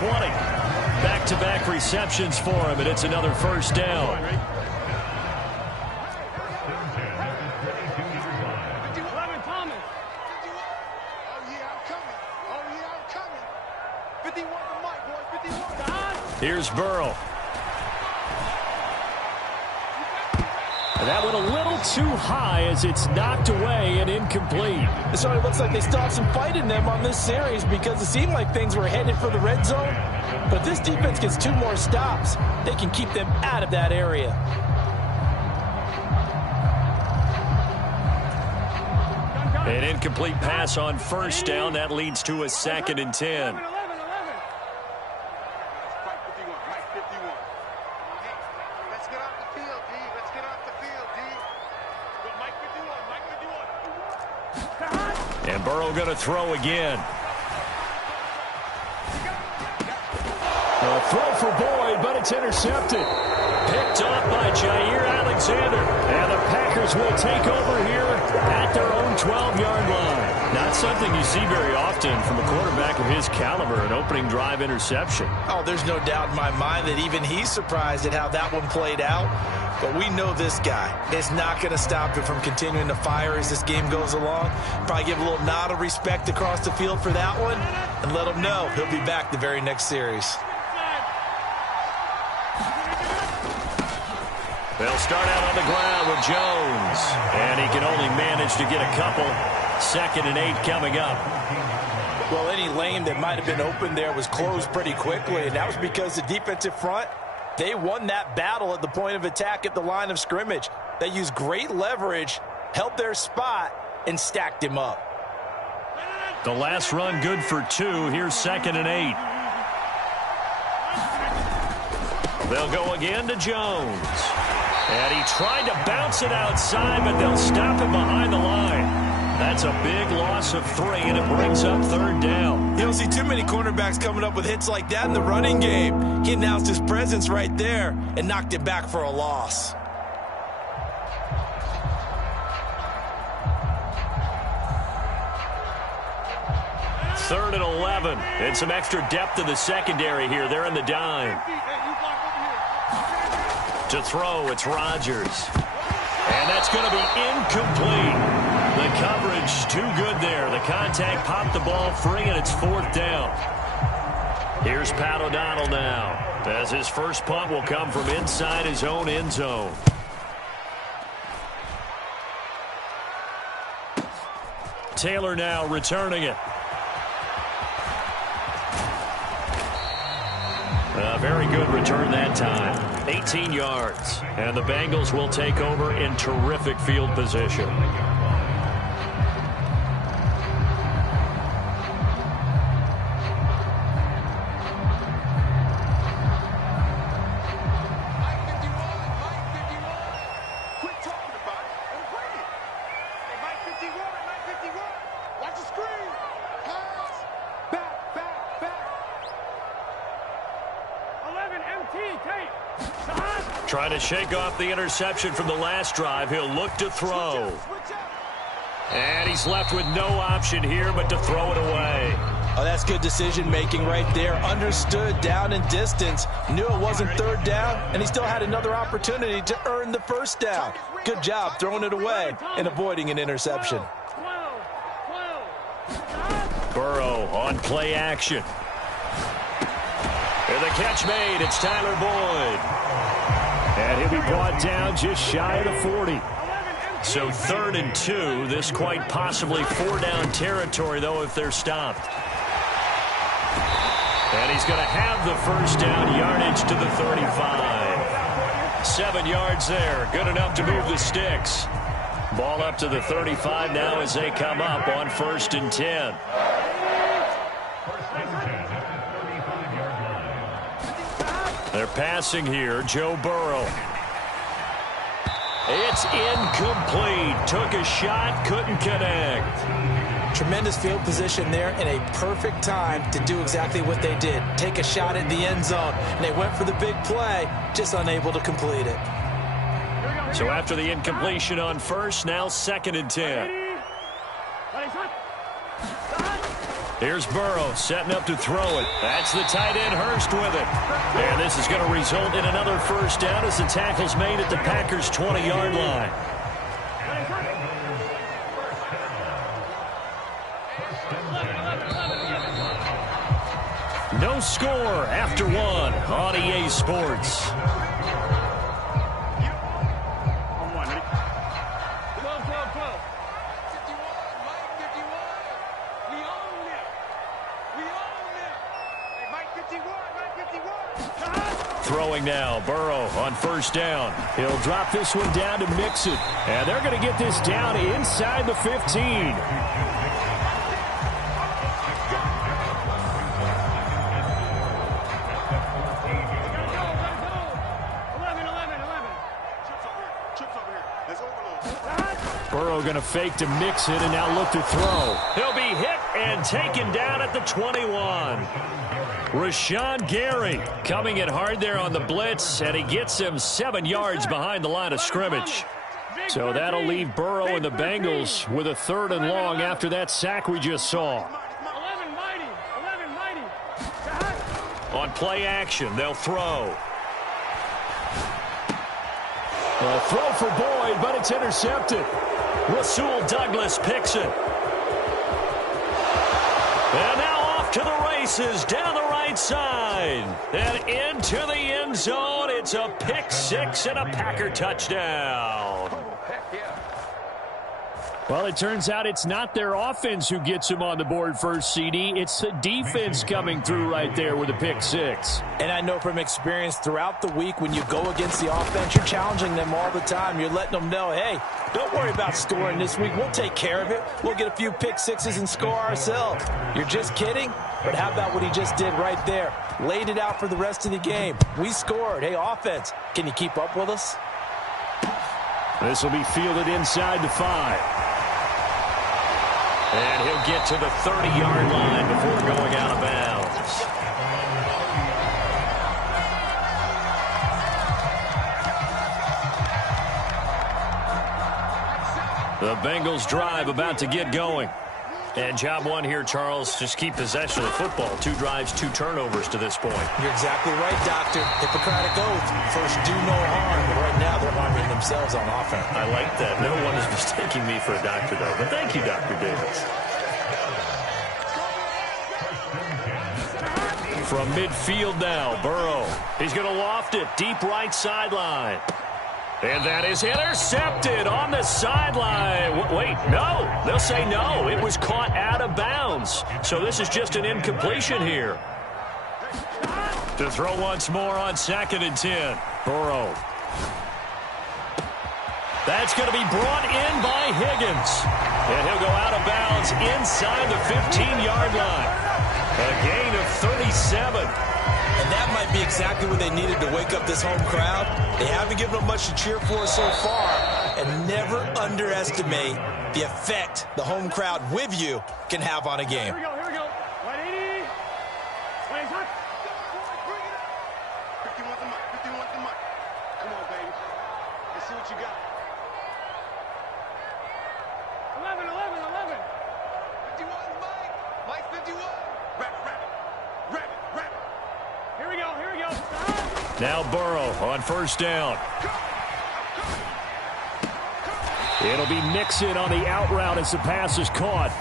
20. Back-to-back receptions for him, and it's another first down. Here's Burrow. And that went a little too high as it's knocked away and incomplete. It certainly looks like they still have some fight in them on this series because it seemed like things were headed for the red zone. But if this defense gets 2 more stops, they can keep them out of that area. An incomplete pass on first down. That leads to a 2nd and 10. And Burrow going to throw again. A throw for Boyd, but it's intercepted. Picked off by Jair Alexander. And the Packers will take over here at their own 12-yard line. Not something you see very often from a quarterback of his caliber, an opening drive interception. Oh, there's no doubt in my mind that even he's surprised at how that one played out. But we know this guy is not going to stop him from continuing to fire as this game goes along. Probably give a little nod of respect across the field for that one and let him know he'll be back the very next series. They'll start out on the ground with Jones. And he can only manage to get a couple. 2nd and 8 coming up. Well, any lane that might have been open there was closed pretty quickly, and that was because the defensive front, they won that battle at the point of attack at the line of scrimmage. They used great leverage, held their spot, and stacked him up. The last run good for 2. Here's 2nd and 8. They'll go again to Jones. And he tried to bounce it outside, but they'll stop him behind the line. That's a big loss of 3, and it brings up 3rd down. You don't see too many cornerbacks coming up with hits like that in the running game. He announced his presence right there and knocked it back for a loss. Third and 11. And some extra depth in the secondary here. They're in the dime. To throw, it's Rodgers. And that's going to be incomplete. The coverage too good there. The contact popped the ball free, and it's 4th down. Here's Pat O'Donnell now, as his first punt will come from inside his own end zone. Taylor now returning it. A very good return that time. 18 yards. And the Bengals will take over in terrific field position. Trying to shake off the interception from the last drive. He'll look to throw. And he's left with no option here but to throw it away. Oh, that's good decision-making right there. Understood down and distance. Knew it wasn't 3rd down, and he still had another opportunity to earn the 1st down. Good job throwing it away and avoiding an interception. Burrow on play action. And the catch made. It's Tyler Boyd. And he'll be brought down just shy of the 40. So 3rd and 2. This quite possibly 4-down territory, though, if they're stopped. And he's going to have the 1st down, yardage to the 35. 7 yards there. Good enough to move the sticks. Ball up to the 35 now as they come up on 1st and 10. They're passing here. Joe Burrow. It's incomplete. Took a shot, couldn't connect. Tremendous field position there and a perfect time to do exactly what they did. Take a shot at the end zone. And they went for the big play, just unable to complete it. So after the incompletion on 1st, now 2nd and 10. Here's Burrow setting up to throw it. That's the tight end Hurst with it. And this is going to result in another first down as the tackle's made at the Packers' 20-yard line. No score after one on EA Sports. Throwing now, Burrow on first down. He'll drop this one down to Mixon. And they're going to get this down inside the 15. Burrow going to fake to Mixon and now look to throw. He'll be hit and taken down at the 21. Rashawn Gary coming in hard there on the blitz, and he gets him 7 yards behind the line of scrimmage. So that'll leave Burrow and the Bengals with a 3rd and long after that sack we just saw. On play action, they'll throw. A throw for Boyd, but it's intercepted. Rasul Douglas picks it. And now off to the races down the right side. And into the end zone. It's a pick six and a Packer touchdown. Well, it turns out it's not their offense who gets him on the board first, CD. It's the defense coming through right there with a pick six. And I know from experience throughout the week, when you go against the offense, you're challenging them all the time. You're letting them know, hey, don't worry about scoring this week. We'll take care of it. We'll get a few pick sixes and score ourselves. You're just kidding? But how about what he just did right there? Laid it out for the rest of the game. We scored. Hey, offense, can you keep up with us? This will be fielded inside the 5. And he'll get to the 30-yard line before going out of bounds. The Bengals drive about to get going. And job one here, Charles, just keep possession of the football. 2 drives, 2 turnovers to this point. You're exactly right, Doctor. Hippocratic oath. First, do no harm. But right now, they're harming themselves on offense. I like that. No one is mistaking me for a doctor, though. But thank you, Dr. Davis. From midfield now, Burrow. He's going to loft it. Deep right sideline. And that is intercepted on the sideline. Wait, no. They'll say no. It was caught out of bounds. So this is just an incompletion here. To throw once more on 2nd and 10. Burrow. That's going to be brought in by Higgins. And he'll go out of bounds inside the 15-yard line. A gain of 37. And that might be exactly what they needed to wake up this home crowd. They haven't given them much to cheer for so far. And never underestimate the effect the home crowd with you can have on a game. Here we go. 180. 20 touch. 51 the mic. 51 the mic. Come on, baby. Let's see what you got. 11. 51 Mike. Mike 51. Rap. Here we go. Now Burrow on first down. It'll be Mixon on the out route as the pass is caught.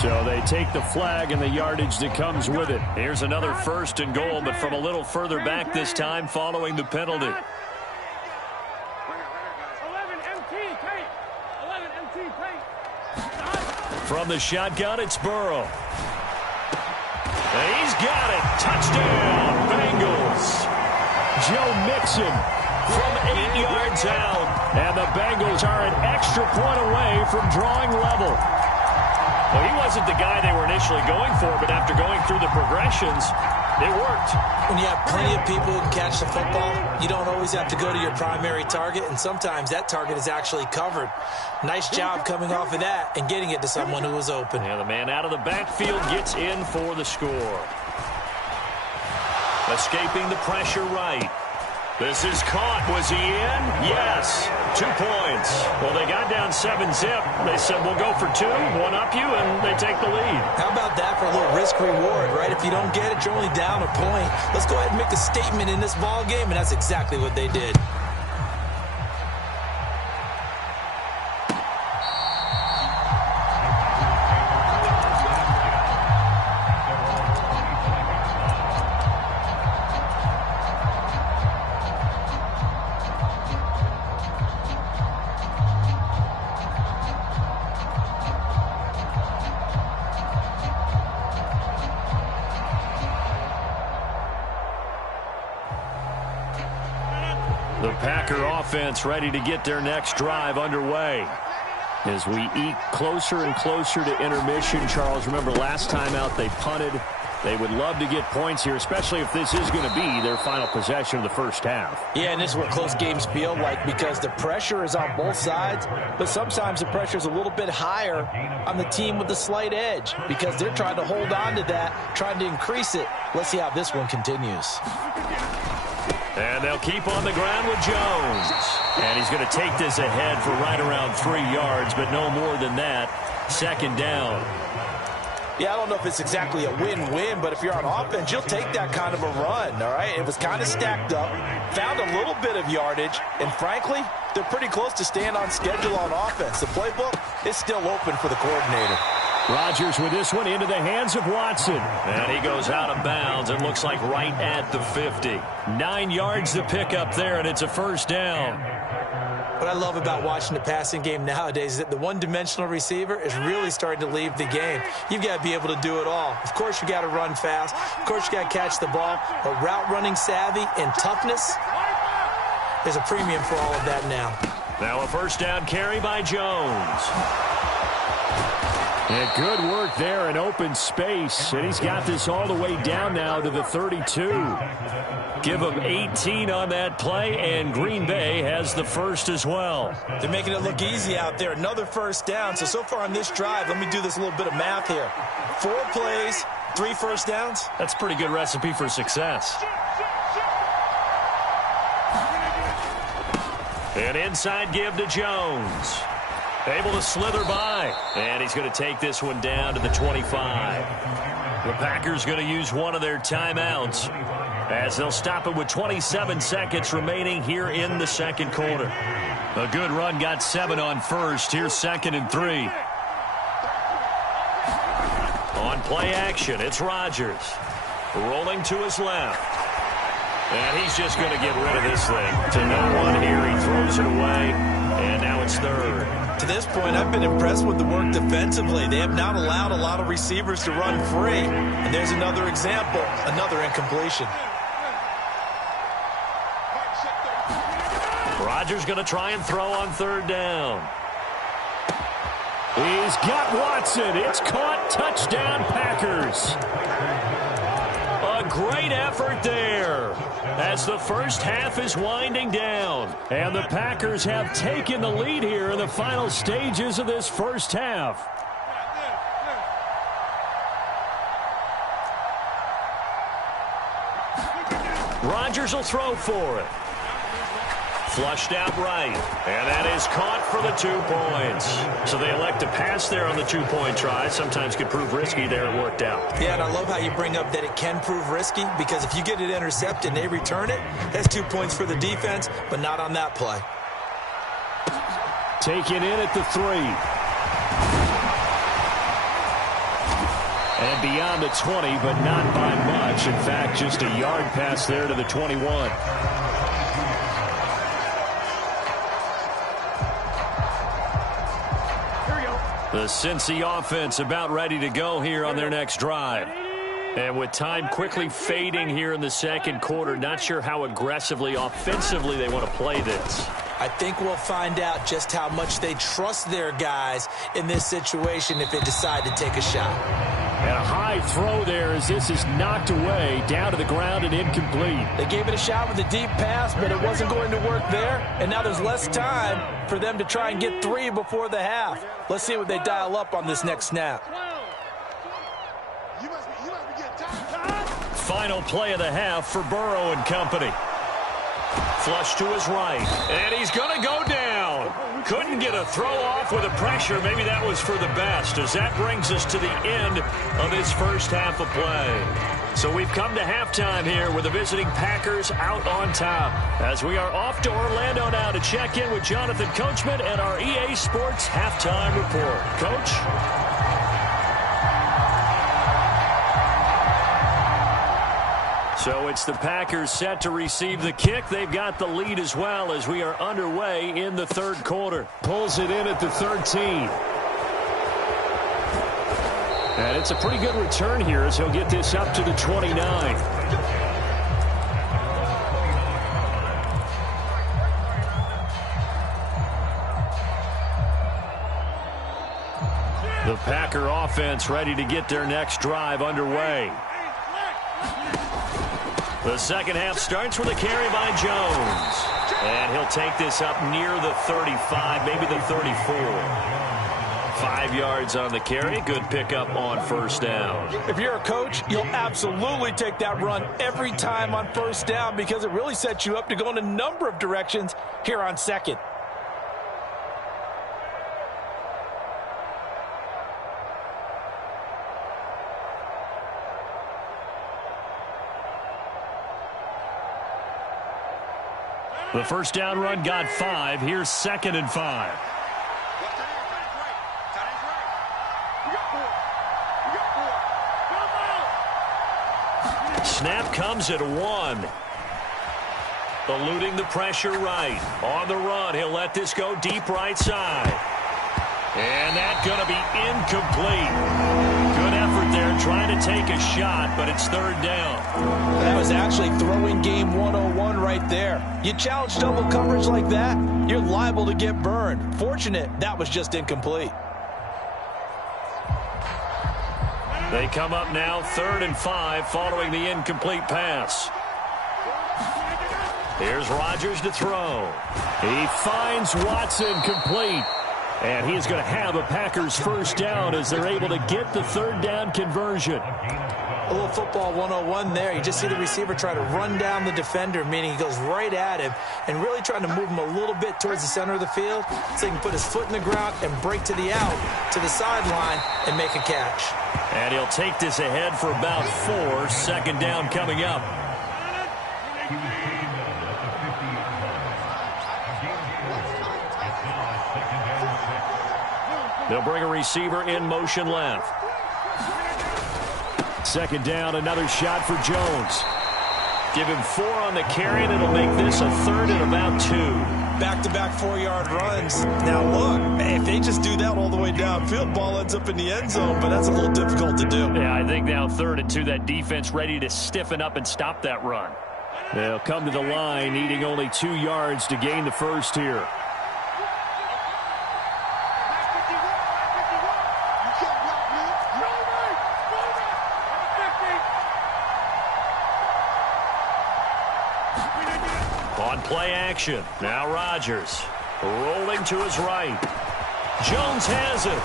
So they take the flag and the yardage that comes with it. Here's another 1st and goal, but from a little further back this time following the penalty. 11 MT tape. From the shotgun, it's Burrow. And he's got it. Touchdown, Bengals. Joe Mixon from 8 yards out. And the Bengals are an extra point away from drawing level. Well, he wasn't the guy they were initially going for, but after going through the progressions, it worked. When you have plenty of people who can catch the football, you don't always have to go to your primary target, and sometimes that target is actually covered. Nice job coming off of that and getting it to someone who was open. Yeah, the man out of the backfield gets in for the score. Escaping the pressure right. This is caught. Was he in? Yes. 2 points. Well, they got down 7-zip. They said, we'll go for 2, one up you, and they take the lead. How about that for a little risk-reward, right? If you don't get it, you're only down a point. Let's go ahead and make a statement in this ball game, and that's exactly what they did. The Packer offense ready to get their next drive underway. As we eke closer and closer to intermission, Charles, remember last time out they punted. They would love to get points here, especially if this is going to be their final possession of the first half. Yeah, and this is what close games feel like because the pressure is on both sides, but sometimes the pressure is a little bit higher on the team with the slight edge because they're trying to hold on to that, trying to increase it. Let's see how this one continues. And they'll keep on the ground with Jones. And he's going to take this ahead for right around 3 yards, but no more than that. Second down. Yeah, I don't know if it's exactly a win-win, but if you're on offense, you'll take that kind of a run, all right? It was kind of stacked up, found a little bit of yardage, and frankly, they're pretty close to staying on schedule on offense. The playbook is still open for the coordinator. Rodgers with this one into the hands of Watson. And he goes out of bounds. It looks like right at the 50. 9 yards to pick up there, and it's a first down. What I love about watching the passing game nowadays is that the one-dimensional receiver is really starting to leave the game. You've got to be able to do it all. Of course, you got to run fast. Of course, you got to catch the ball. But route running savvy and toughness, there's a premium for all of that now. Now a first down carry by Jones. And good work there in open space. And he's got this all the way down now to the 32. Give him 18 on that play, and Green Bay has the first as well. They're making it look easy out there. Another first down. So far on this drive, let me do this little bit of math here. 4 plays, 3 first downs. That's a pretty good recipe for success. An inside give to Jones. Able to slither by. And he's going to take this one down to the 25. The Packers going to use one of their timeouts as they'll stop it with 27 seconds remaining here in the second quarter. A good run, got 7 on first. Here's 2nd and 3. On play action, it's Rodgers. Rolling to his left. And he's just going to get rid of this thing. To no one here, he throws it away. And now it's 3rd. To this point, I've been impressed with the work defensively. They have not allowed a lot of receivers to run free. And there's another example, another incompletion. Rodgers going to try and throw on 3rd down. He's got Watson. It's caught. Touchdown, Packers. A great effort there as the first half is winding down. And the Packers have taken the lead here in the final stages of this first half. Rodgers will throw for it. Flushed out right. And that is caught for the 2 points. So they elect to pass there on the 2-point try. Sometimes could prove risky there. It worked out. Yeah, and I love how you bring up that it can prove risky because if you get it intercepted and they return it, that's 2 points for the defense, but not on that play. Taken in at the 3. And beyond the 20, but not by much. In fact, just a yard pass there to the 21. The Cincy offense about ready to go here on their next drive. And with time quickly fading here in the second quarter, not sure how aggressively, offensively they want to play this. I think we'll find out just how much they trust their guys in this situation if they decide to take a shot. And a high throw there as this is knocked away, down to the ground and incomplete. They gave it a shot with a deep pass, but it wasn't going to work there. And now there's less time for them to try and get 3 before the half. Let's see what they dial up on this next snap. Final play of the half for Burrow and company. Flush to his right. And he's going to go down. Couldn't get a throw off with the pressure. Maybe that was for the best, as that brings us to the end of this first half of play. So we've come to halftime here with the visiting Packers out on top, as we are off to Orlando now to check in with Jonathan Coachman and our EA Sports halftime report. Coach? So it's the Packers set to receive the kick. They've got the lead as well as we are underway in the third quarter. Pulls it in at the 13. And it's a pretty good return here as he'll get this up to the 29. The Packer offense ready to get their next drive underway. The second half starts with a carry by Jones. And he'll take this up near the 35, maybe the 34. 5 yards on the carry. Good pickup on first down. If you're a coach, you'll absolutely take that run every time on first down because it really sets you up to go in a number of directions here on second. The first down run got 5. Here's 2nd and 5. Snap comes at 1. Eluding the pressure right. On the run, he'll let this go deep right side. And that's going to be incomplete. Good effort there trying to take a shot, but it's third down. That was actually throwing game 101 right there. You challenge double coverage like that, you're liable to get burned. Fortunate, that was just incomplete. They come up now 3rd and 5 following the incomplete pass. Here's Rodgers to throw. He finds Watson complete. And he is going to have a Packers first down as they're able to get the third down conversion. A little football 101 there. You just see the receiver try to run down the defender, meaning he goes right at him and really trying to move him a little bit towards the center of the field so he can put his foot in the ground and break to the out, to the sideline, and make a catch. And he'll take this ahead for about 4. Second down coming up. They'll bring a receiver in motion left. Second down, another shot for Jones. Give him 4 on the carry, and it'll make this a 3rd and about 2. Back-to-back 4-yard runs. Now, look, if they just do that all the way downfield, ball ends up in the end zone, but that's a little difficult to do. Yeah, I think now 3rd and 2, that defense ready to stiffen up and stop that run. They'll come to the line, needing only 2 yards to gain the first here. On play action, now Rodgers rolling to his right. Jones has it.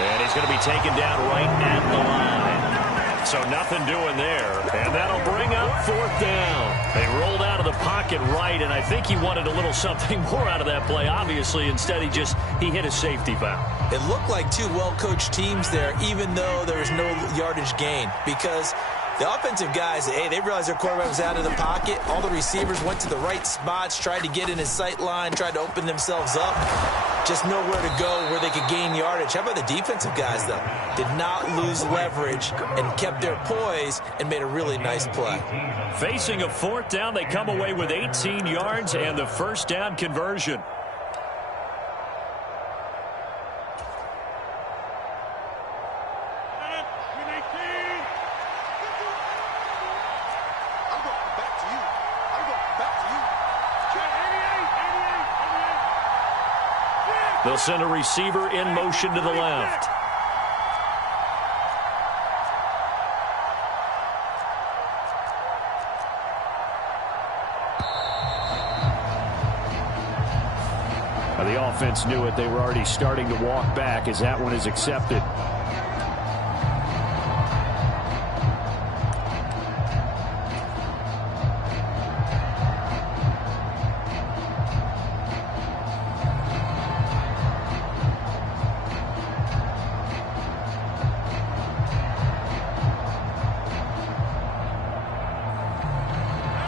And he's going to be taken down right at the line. So nothing doing there. And that'll bring up 4th down. They rolled out of the pocket right, and I think he wanted a little something more out of that play. Obviously, instead he hit a safety valve. It looked like 2 well-coached teams there, even though there was no yardage gain, because the offensive guys, hey, they realized their quarterback was out of the pocket. All the receivers went to the right spots, tried to get in his sight line, tried to open themselves up. Just nowhere to go where they could gain yardage. How about the defensive guys, though? Did not lose leverage and kept their poise and made a really nice play. Facing a 4th down, they come away with 18 yards and the first down conversion. They'll send a receiver in motion to the left. Now the offense knew it. They were already starting to walk back as that one is accepted.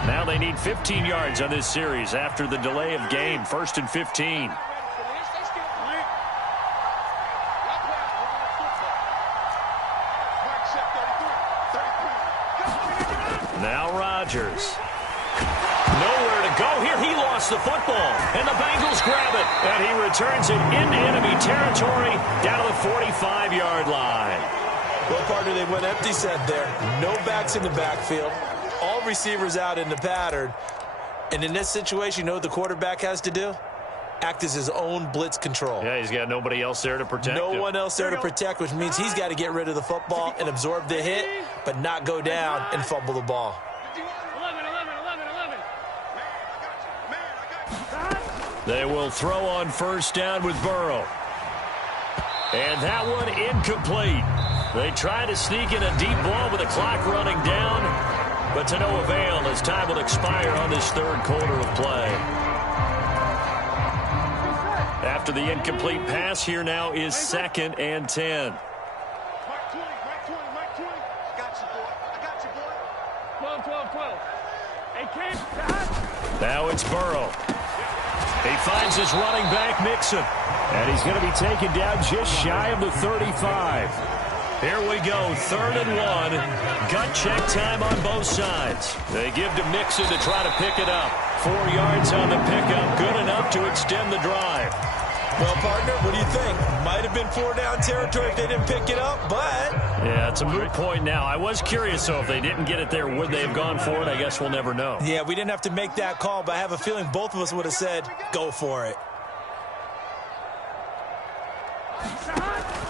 Now they need 15 yards on this series after the delay of game. 1st and 15. Now Rodgers. Nowhere to go here. He lost the football, and the Bengals grab it, and he returns it into enemy territory down to the 45-yard line. Well, partner, they went empty set there. No backs in the backfield. All receivers out in the pattern. And in this situation, you know what the quarterback has to do? Act as his own blitz control. Yeah, he's got nobody else there to protect him. No one else there to protect, which means he's got to get rid of the football and absorb the hit, but not go down and fumble the ball. 11. They will throw on 1st down with Burrow. And that one incomplete. They try to sneak in a deep ball with the clock running down, but to no avail as time will expire on this 3rd quarter of play. After the incomplete pass, here now is 2nd and 10. Mike 20. I got you, boy. 12. Hey, kid. Now it's Burrow. He finds his running back, Mixon. And he's going to be taken down just shy of the 35. Here we go, 3rd and 1. Gut check time on both sides. They give to Mixon to try to pick it up. 4 yards on the pickup, good enough to extend the drive. Well, partner, what do you think? Might have been 4-down territory if they didn't pick it up, but... Yeah, it's a moot point now. I was curious, though, if they didn't get it there, would they have gone for it? I guess we'll never know. Yeah, we didn't have to make that call, but I have a feeling both of us would have said, go for it.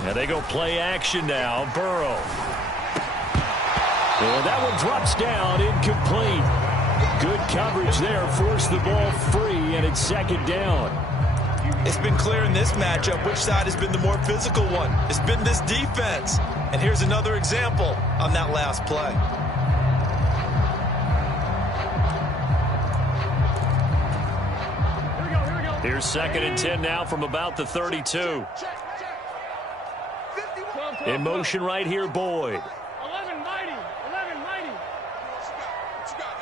And they go play action now. Burrow. And that one drops down, incomplete. Good coverage there, forced the ball free, and it's 2nd down. It's been clear in this matchup which side has been the more physical one. It's been this defense. And here's another example on that last play. Here we go. Here's 2nd and 10 now from about the 32. Check. 51. In motion right here, Boyd. 11 mighty. What you got,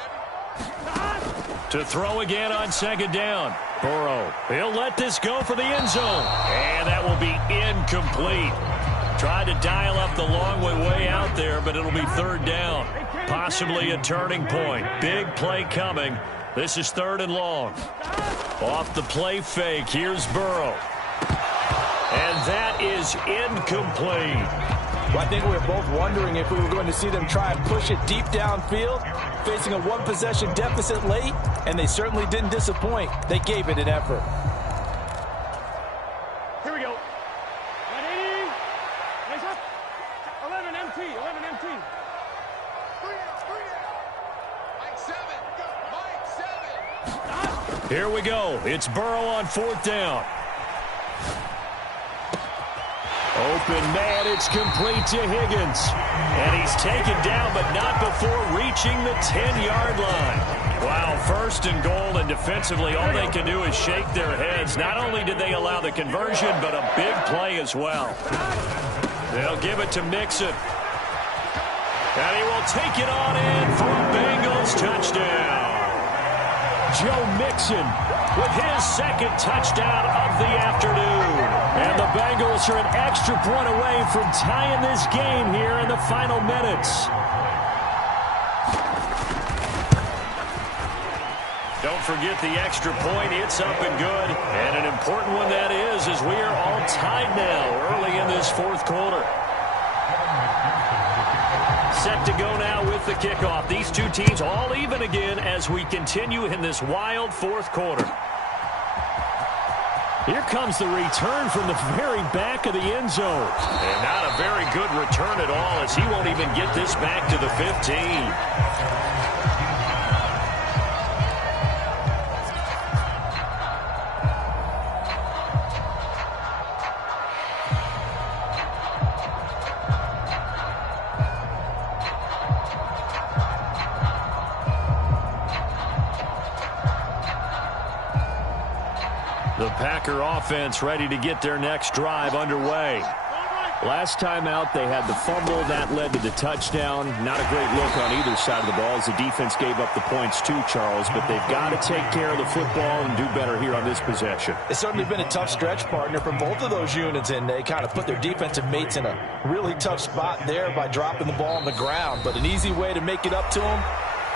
Heavy? To throw again on 2nd down. Burrow, he'll let this go for the end zone. And that will be incomplete. Tried to dial up the long way out there, but it'll be 3rd down. Possibly a turning point. Big play coming. This is 3rd and long. Off the play fake, here's Burrow. And that is incomplete. Well, I think we were both wondering if we were going to see them try and push it deep downfield, facing a 1-possession deficit late, and they certainly didn't disappoint. They gave it an effort. Here we go. 180. Nice up. 11 MT. Mike 7. Here we go. It's Burrow on 4th down. Open man, it's complete to Higgins. And he's taken down, but not before reaching the 10-yard line. Wow, 1st and goal, and defensively all they can do is shake their heads. Not only did they allow the conversion, but a big play as well. They'll give it to Mixon. And he will take it on in for a Bengals touchdown. Joe Mixon with his 2nd touchdown of the afternoon. And the Bengals are an extra point away from tying this game here in the final minutes. Don't forget the extra point. It's up and good. And an important one that is, as we are all tied now early in this 4th quarter. Set to go now with the kickoff. These two teams all even again as we continue in this wild 4th quarter. Here comes the return from the very back of the end zone. And not a very good return at all, as he won't even get this back to the 15. The Packer offense ready to get their next drive underway. Last time out, they had the fumble. That led to the touchdown. Not a great look on either side of the ball as the defense gave up the points too, Charles. But they've got to take care of the football and do better here on this possession. It's certainly been a tough stretch, partner, for both of those units, and they kind of put their defensive mates in a really tough spot there by dropping the ball on the ground. But an easy way to make it up to them,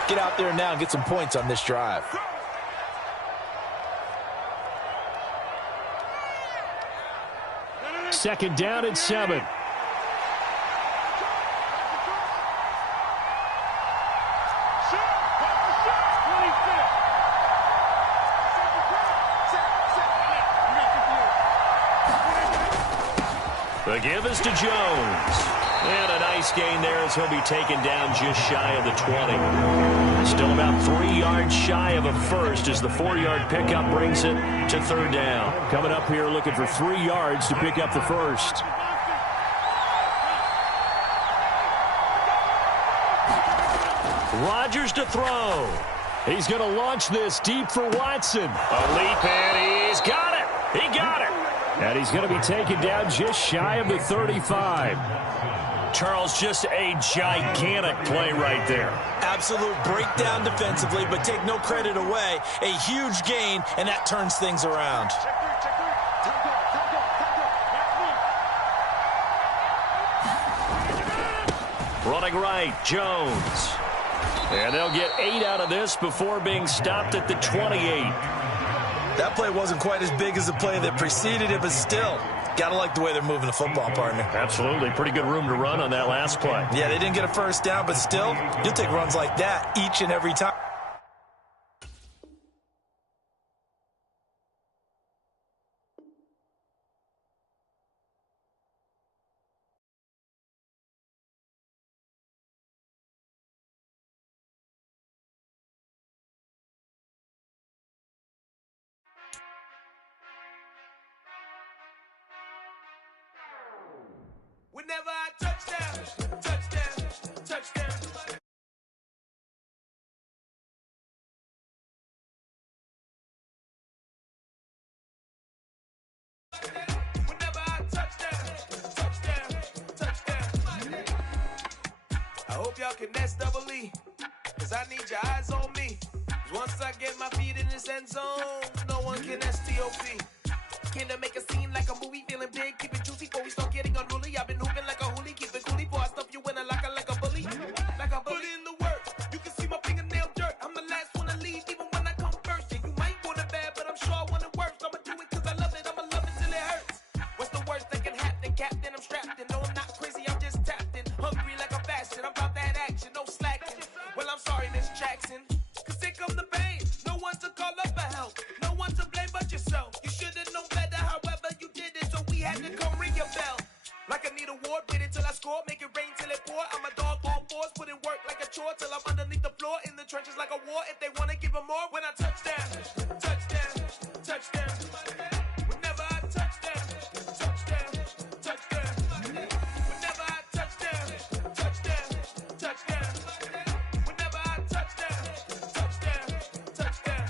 get out there now and get some points on this drive. Second down and 7. The give is to Jones. And a nice gain there as he'll be taken down just shy of the 20. Still about 3 yards shy of a first as the 4-yard pickup brings it to third down. Coming up here looking for 3 yards to pick up the first. Rodgers to throw. He's going to launch this deep for Watson. A leap, and he's got it. He got it. And he's going to be taken down just shy of the 35. Charles, just a gigantic play right there. Absolute breakdown defensively, but take no credit away. A huge gain, and that turns things around. Running right, Jones. And they'll get 8 out of this before being stopped at the 28. That play wasn't quite as big as the play that preceded it, but still, gotta like the way they're moving the football, partner. Absolutely. Pretty good room to run on that last play. Yeah, they didn't get a first down, but still, you'll take runs like that each and every time. Whenever I touchdown, touchdown, touchdown. Whenever I touchdown, touchdown, touchdown. I hope y'all can nest double E, cause I need your eyes on me. Once I get my feet in this end zone, no one can STOP. Can to make a scene like a movie, feeling big, keep it juicy before we start getting unruly. I've been hooping like a hoolie, keep it coolie before I stuff you in a locker like a bully. Like a bully. Put in the work, you can see my fingernail dirt. I'm the last one to leave, even when I come first. Yeah, you might want it bad, but I'm sure I want it worse. I'ma do it cause I love it, I'ma love it till it hurts. What's the worst that can happen, Captain? I'm strapped in, no I'm not crazy, I'm just tapped in. Hungry like I'm fasting, I'm about that action, no slacking. Well, I'm sorry, Miss Jackson, cause here come the pain. No one to call up for help, no one to blame but yourself. You should've known better, however you did it, so we had to come ring your bell. Like I need a award, wait until I score, make it rain till it pour. I'm a dog on force, put in work like a chore till I'm underneath the floor, in the trenches like a war. If they wanna give them more, when I touchdown, touchdown, touchdown. Whenever I touchdown, touchdown, touchdown. Whenever I touchdown, touchdown, touchdown. Whenever I touchdown, touchdown, touchdown.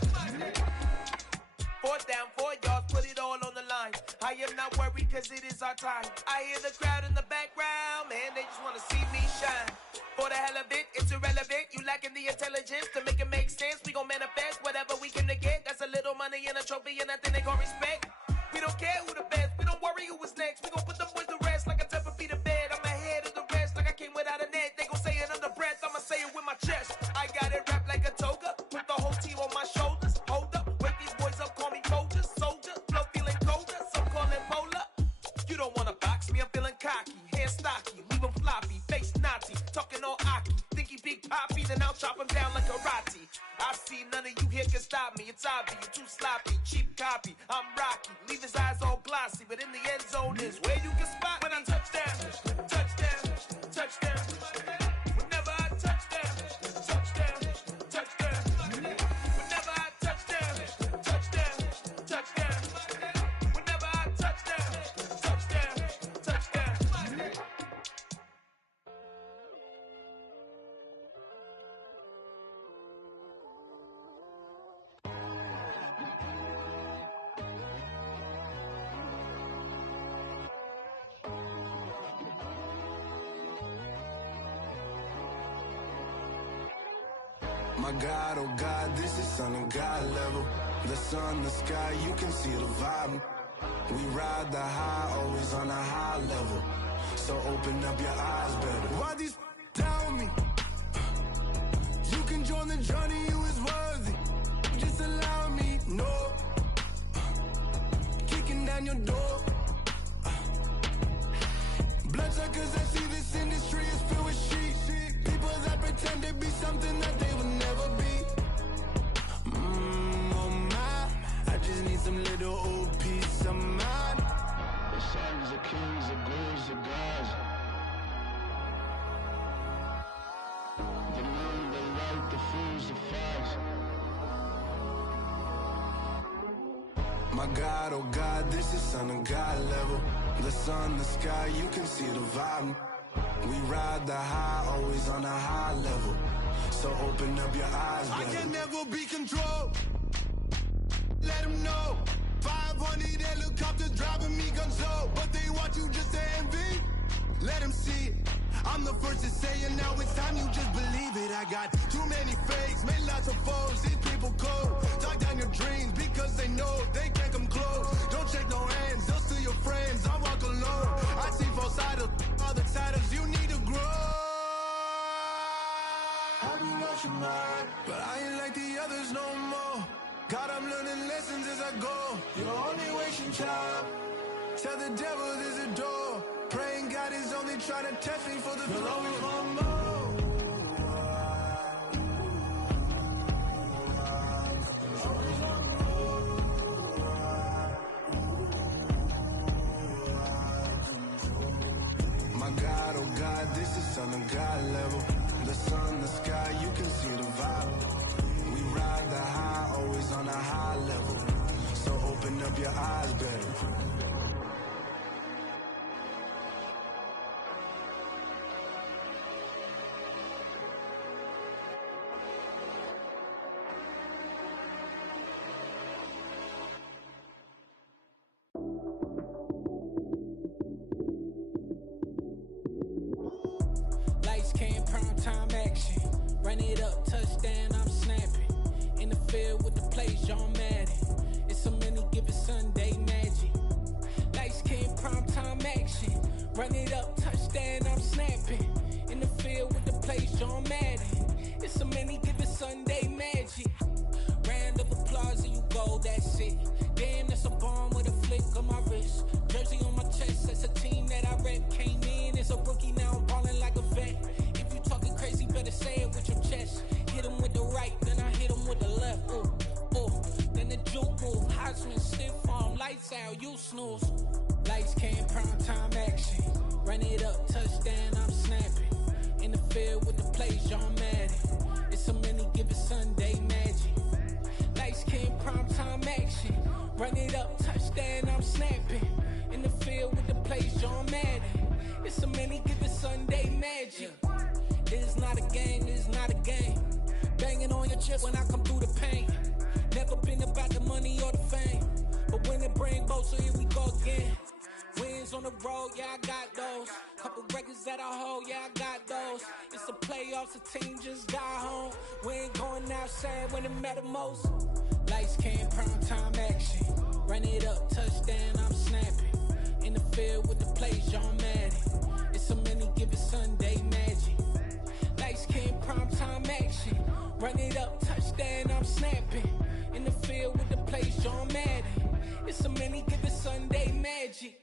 4th down, 4 yards, put it all on the line. I am not worried cause it is our time. I hear the crowd in the background, man, they just wanna see me shine. For the hell of it, it's irrelevant. You lacking the intelligence to make it make sense. We gon' manifest whatever we came to get. That's a little money and a trophy and nothing they gon' respect. We don't care who the best, we don't worry who was next. We gon' put them boys to rest like a 10 feet of bed. I'm ahead of the rest like I came without a net. They gon' say it under breath, I'ma say it with my chest. I got it wrapped like a toga, put the whole team on my shoulders. Hold up, wake these boys up, call me Folgers, soldier, flow feeling colder, some call it polar. You don't wanna box me, I'm feeling cocky, hair stocky, leave him floppy, face naughty, talking all aki, think he big poppy, then I'll chop him down like karate. I see none of you here can stop me, it's obvious, you too sloppy, cheap copy, I'm rocky, leave his eyes all glossy, but in the end zone is where you can spot when I touchdown, touchdown, touchdown. Whenever I touchdown, touchdown, touchdown. Whenever I touchdown, touchdown, touchdown. Whenever I touchdown, touchdown, touchdown. My God, oh God, this is Son of God level. The sun, the sky, you can see the vibe. We ride the high, always on a high level. So open up your eyes better. Why these tell me? You can join the journey, you is worthy. Just allow me, no. Kicking down your door. Bloodsuckers, I see this industry is filled with sheep. People that pretend to be something that they will never be. Oh my, I just need some little old peace of mind. The sons of kings, the gurus, the gods. The moon, the light, the fools, the facts. My God, oh God, this is Son of God level. The sun, the sky, you can see the vibe. We ride the high, always on a high level. So open up your eyes, baby. I can never be controlled. Let them know. 500 helicopters driving me gonzo. But they want you just to envy. Let them see it. I'm the first to say it, now it's time you just believe it. I got too many fakes, made lots of foes. These people cold. Talk down your dreams because they know they can't come close. Don't shake no hands, they'll steal your friends. I walk alone. I see false idols, other titles. You need to grow. I've been watching mine, but I ain't like the others no more. God, I'm learning lessons as I go. You're only wasting time. Tell the devil there's a door. Praying God is only trying to test me for the throne. You'll always want more. My God, oh God, this is Son of God level. The sun, the sky, you can see the vibe. We ride the high, always on a high level. So open up your eyes better. Lights came, prime time action. Run it up, touchdown, I'm snapping. In the field with the plays, John Madden. It's a many given Sunday magic. Lights came, prime time action. Run it up, touchdown, I'm snapping. In the field with the plays, John Madden. It's a many given Sunday magic. Round of applause and you go, that's it. Damn, that's a bomb with a flick on my wrist. Jersey on my chest, that's a team that I rep. Came in as a rookie, now I'm ballin' like a vet. If you talking crazy, better say it with your chest. Hit him with the right, then I hit him with the left. Ooh, ooh. Then the juke move, Heisman, stiff arm, lights out, you snooze. Lights came, prime time action. Run it up, touchdown, I'm snapping. In the field with the plays, John Madden. It's a many given Sunday magic. Lights came, prime time action. Run it up, touchdown, I'm snapping. In the field with the plays, John Madden. It's a many given Sunday magic. It's not a game, it's not a game. Banging on your chest when I come through the pain. Never been about the money or the fame. But when it bring both, so here we go again. Wins on the road, yeah, I got those. Couple records that I hold, yeah, I got those. It's the playoffs, the team just got home. We ain't going outside when it matter most. Lights came, prime time action. Run it up, touchdown, I'm snapping. In the field with the plays, John Madden. It's a many given Sunday magic. Lights came, prime time action. Run it up, touchdown, I'm snapping. In the field with the plays, John Madden. It's a many given Sunday magic.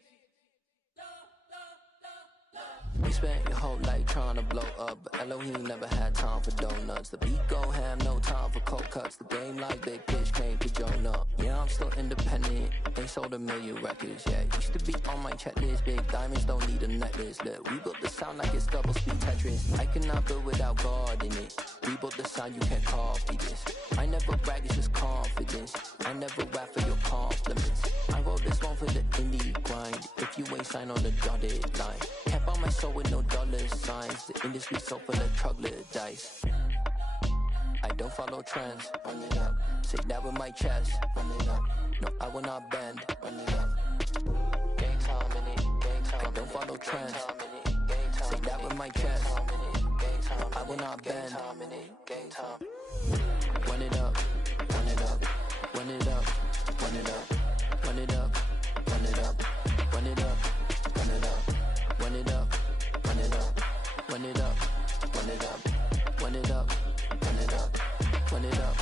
You spent your whole life trying to blow up, but Elohim never had time for donuts. The beat go ham, no time for cold cuts. The game like big pitch came to join up. Yeah, I'm still independent, ain't sold a million records yet. Used to be on my checklist, big diamonds don't need a necklace. Look, we built the sound like it's double speed Tetris. I cannot build without God in it. We built the sound, you can't copy this. I never brag, it's just confidence. I never rap for your compliments. I wrote this one for the indie grind. If you ain't signed on the dotted line, can't buy my soul with no dollar signs. The industry so full of troglodytes. I don't follow trends. Run it up. Say that with my chest. Run it up. No, I will not bend. Run it up. Gang time in it. Gang time. I don't follow trends. Say that with my chest. No, I will not bend. Gang time. Run it up, run it up, run it up, run it up, run it up, run it up, run it up, run it up, run it up, run it up, run it up, run it up, run it up, run it up, run it up.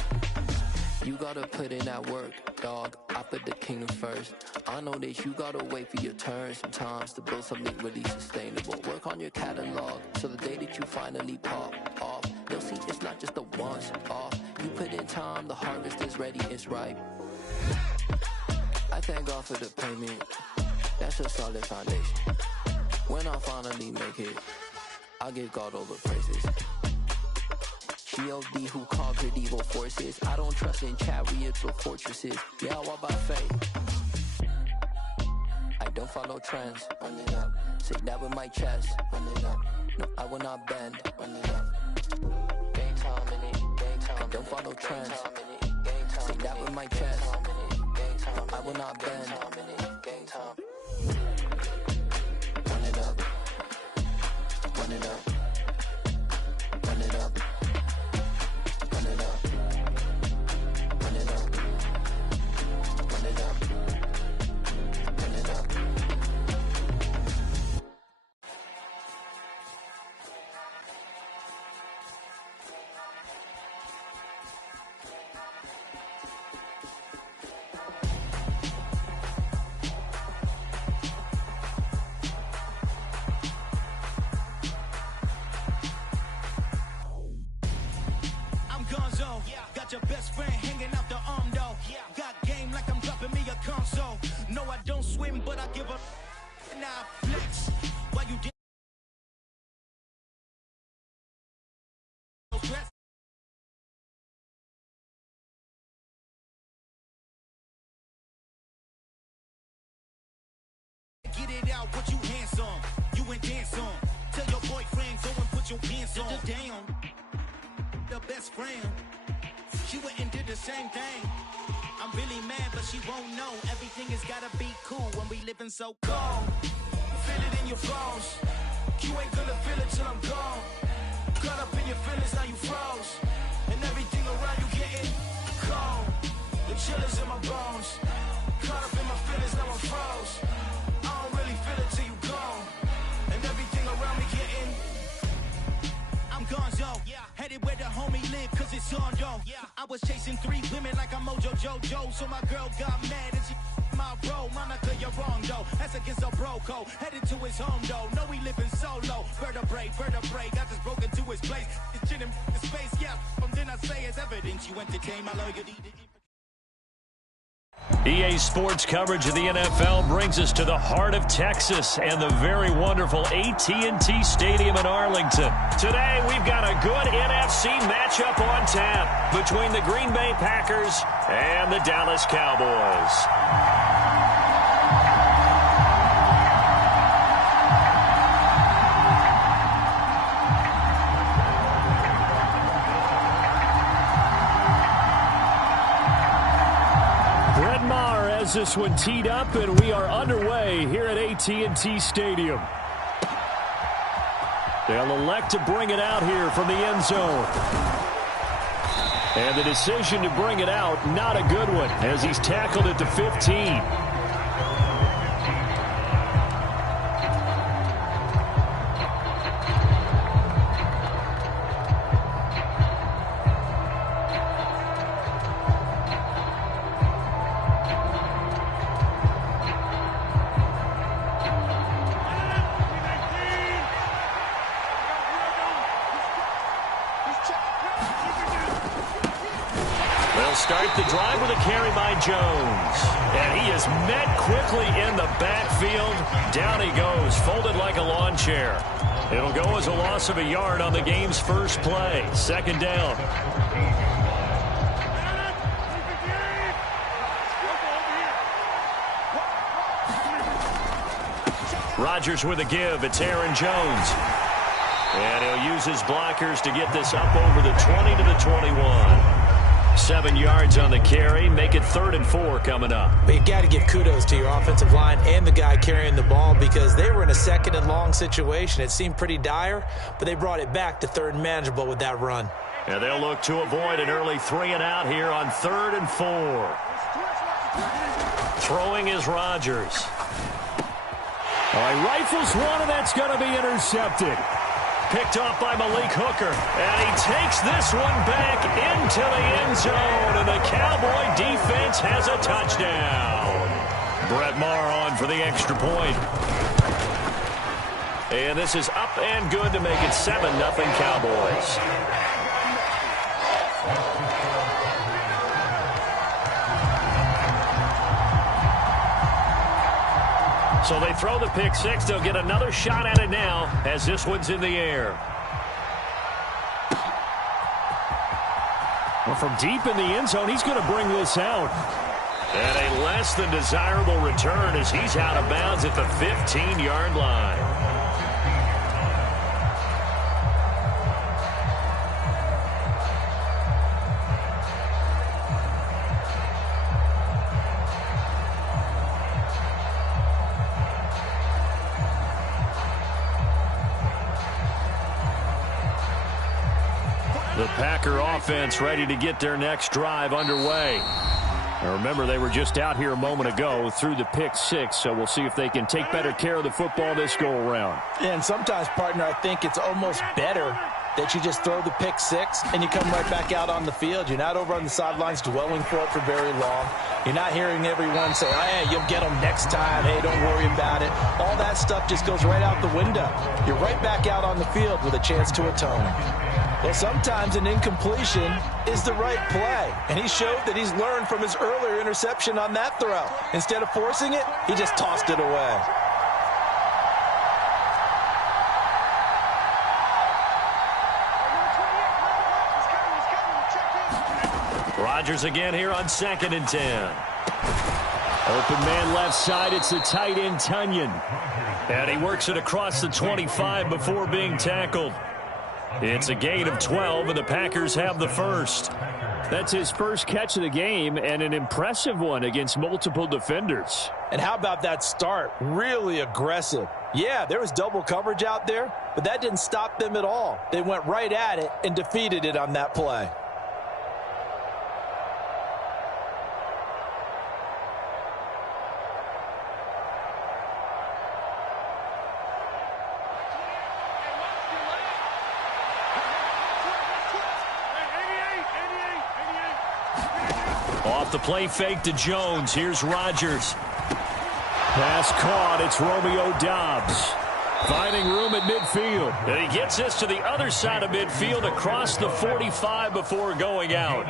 You gotta put in that work, dog. I put the kingdom first. I know that you gotta wait for your turn sometimes to build something really sustainable. Work on your catalog, so the day that you finally pop off, you'll see it's not just a once off. You put in time, the harvest is ready, it's ripe. I thank God for the payment, that's a solid foundation. When I finally make it, I give God all the praises. G.O.D. who conquered evil forces. I don't trust in chariots or fortresses. Yeah, I walk by faith. I don't follow trends. Run it up. Say that with my chest. Run it up. No, I will not bend. Run it up. Game time in it. Game time. I don't follow trends. Say that with my chest. No, I will not bend. Game time. Run it up. Run it up. Run it up. Got your best friend hanging out the arm though. Got game like I'm dropping me a console. No, I don't swim, but I give up. And I flex while you did. Get it out, what you hands on. You and dance on. Tell your boyfriend, go and put your pants on. Down. The best friend. She went and did the same thing. I'm really mad, but she won't know. Everything has gotta be cool when we living so calm. Feel it in your flaws. You ain't gonna feel it till I'm gone. Caught up in your feelings, now you froze. And everything around you getting cold. The chill is in my bones. Caught up in my feelings, now I'm froze. I don't really feel it till you gone. And everything around me getting I'm gonzo. Headed where the homie live, cause it's on, yo. I was chasing 3 women like I'm Mojo Jojo. So my girl got mad and she my bro. Monica, you're wrong, though. That's against a bro code. Headed to his home, though. No, he living solo. Vertebrae. Got just broken to his place. It's chin in his face, yeah. From then I say it's evidence. You entertain my loyalty. EA Sports coverage of the NFL brings us to the heart of Texas and the very wonderful AT&T Stadium in Arlington. Today, we've got a good NFC matchup on tap between the Green Bay Packers and the Dallas Cowboys. This one teed up, and we are underway here at AT&T Stadium. They'll elect to bring it out here from the end zone. And the decision to bring it out, not a good one, as he's tackled at the 15. Start the drive with a carry by Jones. And he is met quickly in the backfield. Down he goes, folded like a lawn chair. It'll go as a loss of a yard on the game's first play. Second down. Rodgers with a give. It's Aaron Jones. And he'll use his blockers to get this up over the 20 to the 21. 7 yards on the carry. Make it 3rd and 4 coming up. But you got to give kudos to your offensive line and the guy carrying the ball because they were in a 2nd and long situation. It seemed pretty dire, but they brought it back to 3rd and manageable with that run. And they'll look to avoid an early 3-and-out here on 3rd and 4. Throwing is Rodgers. He rifles one, and that's going to be intercepted. Picked off by Malik Hooker. And he takes this one back into the end zone. And the Cowboy defense has a touchdown. Brett Maher on for the extra point. And this is up and good to make it 7-0 Cowboys. So they throw the pick six. They'll get another shot at it now as this one's in the air. Well, from deep in the end zone, he's going to bring this out. And a less than desirable return as he's out of bounds at the 15-yard line. The Packer offense ready to get their next drive underway. Now remember, they were just out here a moment ago through the pick six, so we'll see if they can take better care of the football this go-around. And sometimes, partner, I think it's almost better that you just throw the pick six and you come right back out on the field. You're not over on the sidelines dwelling for it for very long. You're not hearing everyone say, oh, hey, you'll get them next time. Hey, don't worry about it. All that stuff just goes right out the window. You're right back out on the field with a chance to atone. Well, sometimes an incompletion is the right play, and he showed that he's learned from his earlier interception on that throw. Instead of forcing it, he just tossed it away. Rodgers again here on 2nd and 10. Open man left side, it's the tight end Tunyon. And he works it across the 25 before being tackled. It's a gain of 12, and the Packers have the first. That's his first catch of the game, and an impressive one against multiple defenders. And how about that start? Really aggressive. Yeah, there was double coverage out there, but that didn't stop them at all. They went right at it and defeated it on that play. Off the play fake to Jones. Here's Rodgers. Pass caught. It's Romeo Doubs. Finding room at midfield. And he gets this to the other side of midfield across the 45 before going out.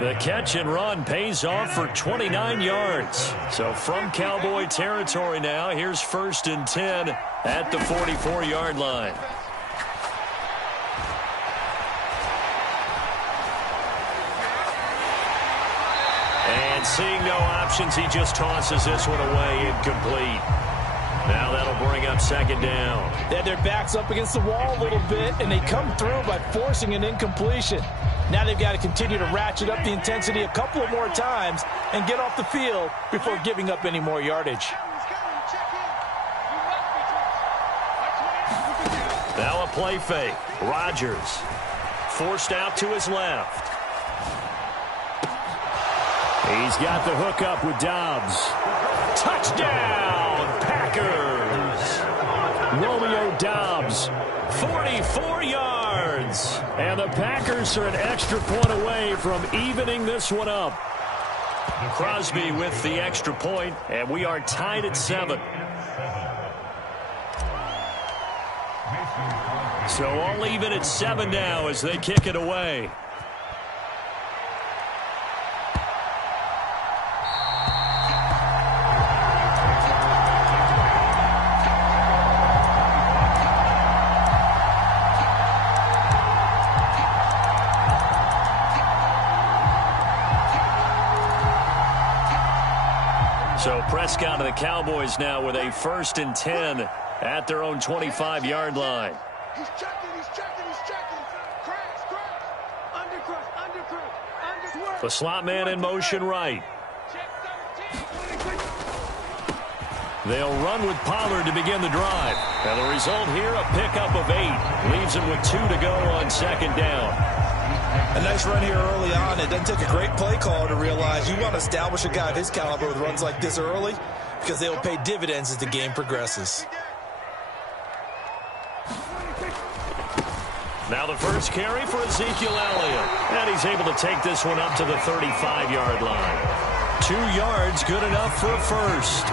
The catch and run pays off for 29 yards. So from Cowboy territory now, here's 1st and 10 at the 44-yard line. And seeing no options, he just tosses this one away incomplete. Now that'll bring up 2nd down. They had their backs up against the wall a little bit, and they come through by forcing an incompletion. Now they've got to continue to ratchet up the intensity a couple of more times and get off the field before giving up any more yardage. Now a play fake. Rodgers forced out to his left. He's got the hook up with Doubs. Touchdown, Packers! Romeo Doubs. 44 yards. And the Packers are an extra point away from evening this one up. Crosby with the extra point, and we are tied at 7. So all even at 7 now as they kick it away. So Prescott and the Cowboys now with a 1st and 10 at their own 25-yard line. He's checking, he's checking, he's checking. Crash, undercrush. The slot man in motion right. They'll run with Pollard to begin the drive. And the result here, a pickup of 8. Leaves him with 2 to go on 2nd down. A nice run here early on. It doesn't take a great play caller to realize you want to establish a guy of his caliber with runs like this early because they will pay dividends as the game progresses. Now the first carry for Ezekiel Elliott. And he's able to take this one up to the 35-yard line. 2 yards, good enough for a first.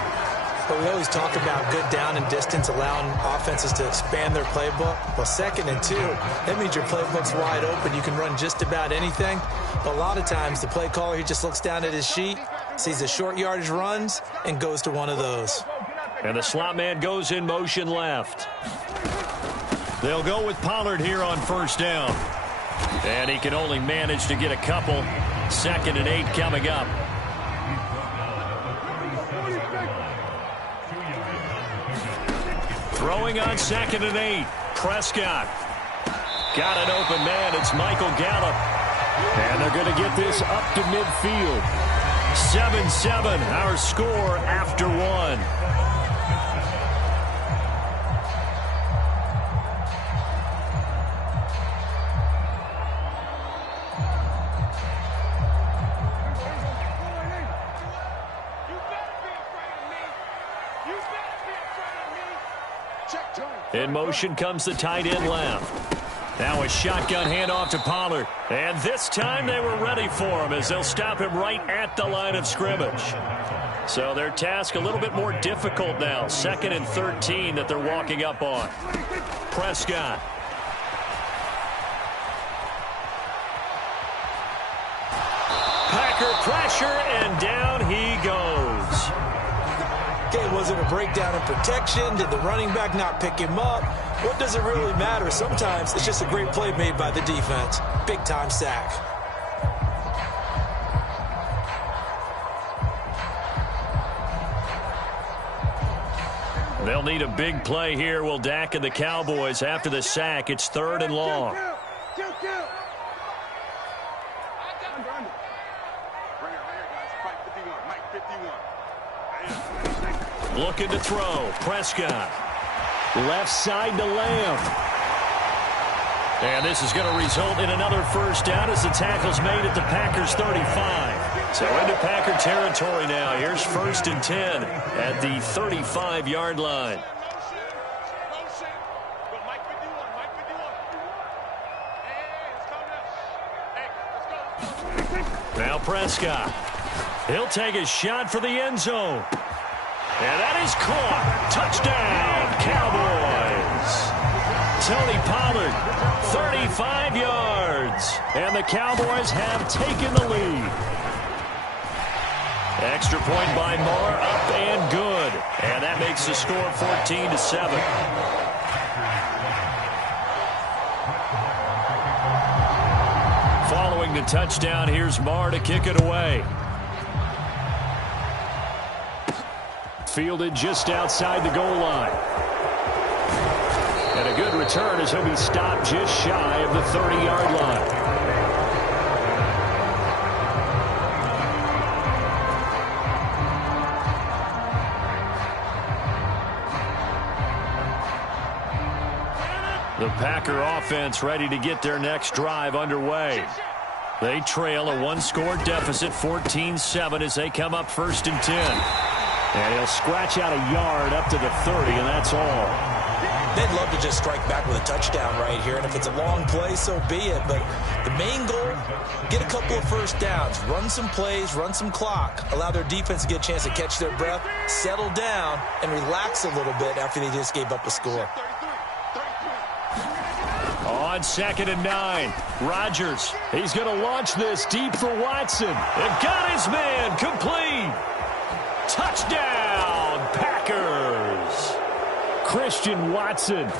But we always talk about good down and distance, allowing offenses to expand their playbook. Well, 2nd and 2, that means your playbook's wide open. You can run just about anything. But a lot of times, the play caller, he just looks down at his sheet, sees the short yardage runs, and goes to one of those. And the slot man goes in motion left. They'll go with Pollard here on first down. And he can only manage to get a couple. 2nd and 8 coming up. Throwing on 2nd and 8. Prescott. Got an open man. It's Michael Gallup. And they're going to get this up to midfield. 7-7, our score after 1. In motion comes the tight end left. Now a shotgun handoff to Pollard. And this time they were ready for him as they'll stop him right at the line of scrimmage. So their task a little bit more difficult now. 2nd and 13 that they're walking up on. Prescott. Packer pressure, and down he goes. Okay, was it a breakdown in protection? Did the running back not pick him up? What does it really matter? Sometimes it's just a great play made by the defense. Big-time sack. They'll need a big play here, will Dak and the Cowboys. After the sack, it's 3rd and long. Looking to throw. Prescott. Left side to Lamb. And this is going to result in another first down as the tackle's made at the Packers 35. So into Packer territory now. Here's 1st and 10 at the 35-yard line. Now Prescott. He'll take a shot for the end zone. And that is caught. Touchdown, Cowboys. Tony Pollard, 35 yards. And the Cowboys have taken the lead. Extra point by Marr, up and good. And that makes the score 14-7. Following the touchdown, here's Marr to kick it away. Fielded just outside the goal line. And a good return as he'll be stopped just shy of the 30-yard line. The Packer offense ready to get their next drive underway. They trail a 1-score deficit, 14-7, as they come up 1st and 10. And he'll scratch out a yard up to the 30, and that's all. They'd love to just strike back with a touchdown right here, and if it's a long play, so be it. But the main goal, get a couple of first downs, run some plays, run some clock, allow their defense to get a chance to catch their breath, settle down, and relax a little bit after they just gave up a score. On 2nd and 9, Rodgers. He's going to launch this deep for Watson. And got his man complete. Touchdown, Packers. Christian Watson.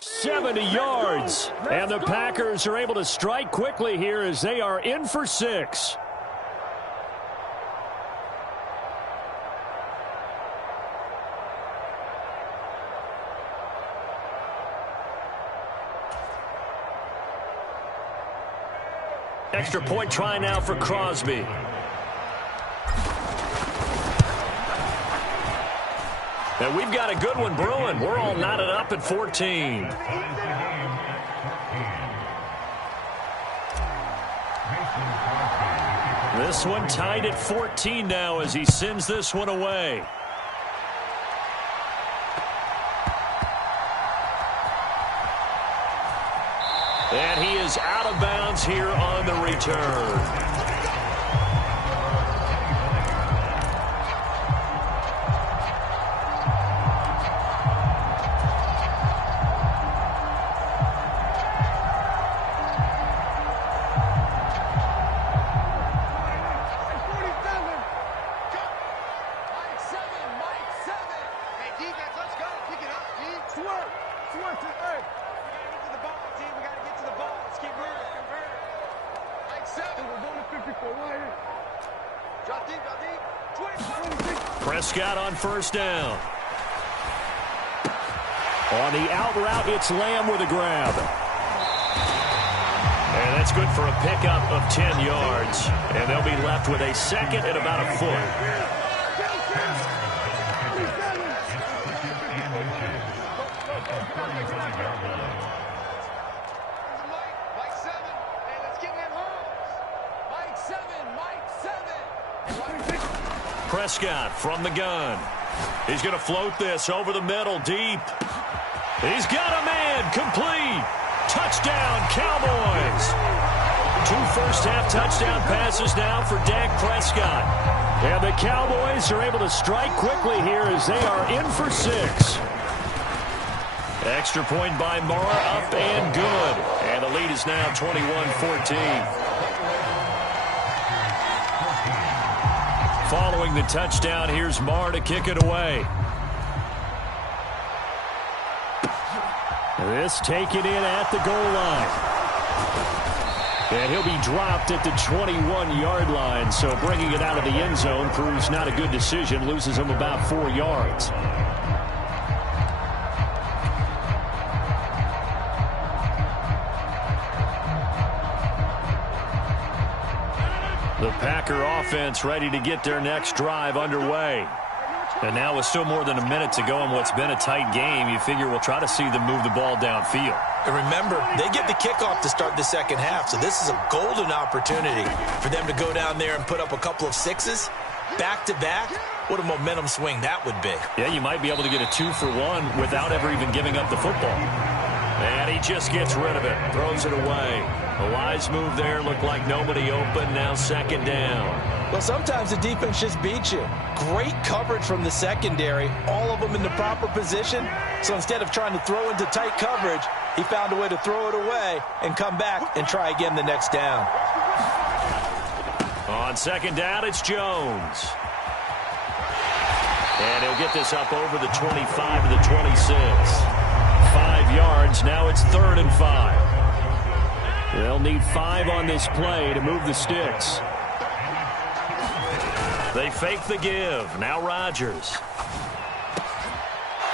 .70 yards. And the Packers are able to strike quickly here as they are in for 6. Extra point try now for Crosby. And we've got a good one brewing. We're all knotted up at 14. This one tied at 14 now as he sends this one away. And he is out of bounds here on the return. Prescott on first down. On the out route, it's Lamb with a grab. And that's good for a pickup of 10 yards. And they'll be left with a second and about a foot. Prescott from the gun. He's going to float this over the middle, deep. He's got a man, complete. Touchdown, Cowboys. 2 first-half touchdown passes now for Dak Prescott. And the Cowboys are able to strike quickly here as they are in for 6. Extra point by Marr, up and good. And the lead is now 21-14. Following the touchdown, here's Marr to kick it away. This taken in at the goal line. And he'll be dropped at the 21-yard line, so bringing it out of the end zone proves not a good decision, loses him about 4 yards. The Packer offense ready to get their next drive underway. And now with still more than a minute to go in what's been a tight game, you figure we'll try to see them move the ball downfield. And remember, they get the kickoff to start the second half, so this is a golden opportunity for them to go down there and put up a couple of 6s back-to-back. What a momentum swing that would be. Yeah, you might be able to get a 2-for-1 without ever even giving up the football. And he just gets rid of it, throws it away. A wise move there, looked like nobody open, now second down. Well, sometimes the defense just beats you. Great coverage from the secondary, all of them in the proper position. So instead of trying to throw into tight coverage, he found a way to throw it away and come back and try again the next down. On second down, it's Jones. And he'll get this up over the 25 to the 26. 5 yards, now it's 3rd and 5. They'll need 5 on this play to move the sticks. They fake the give. Now Rodgers.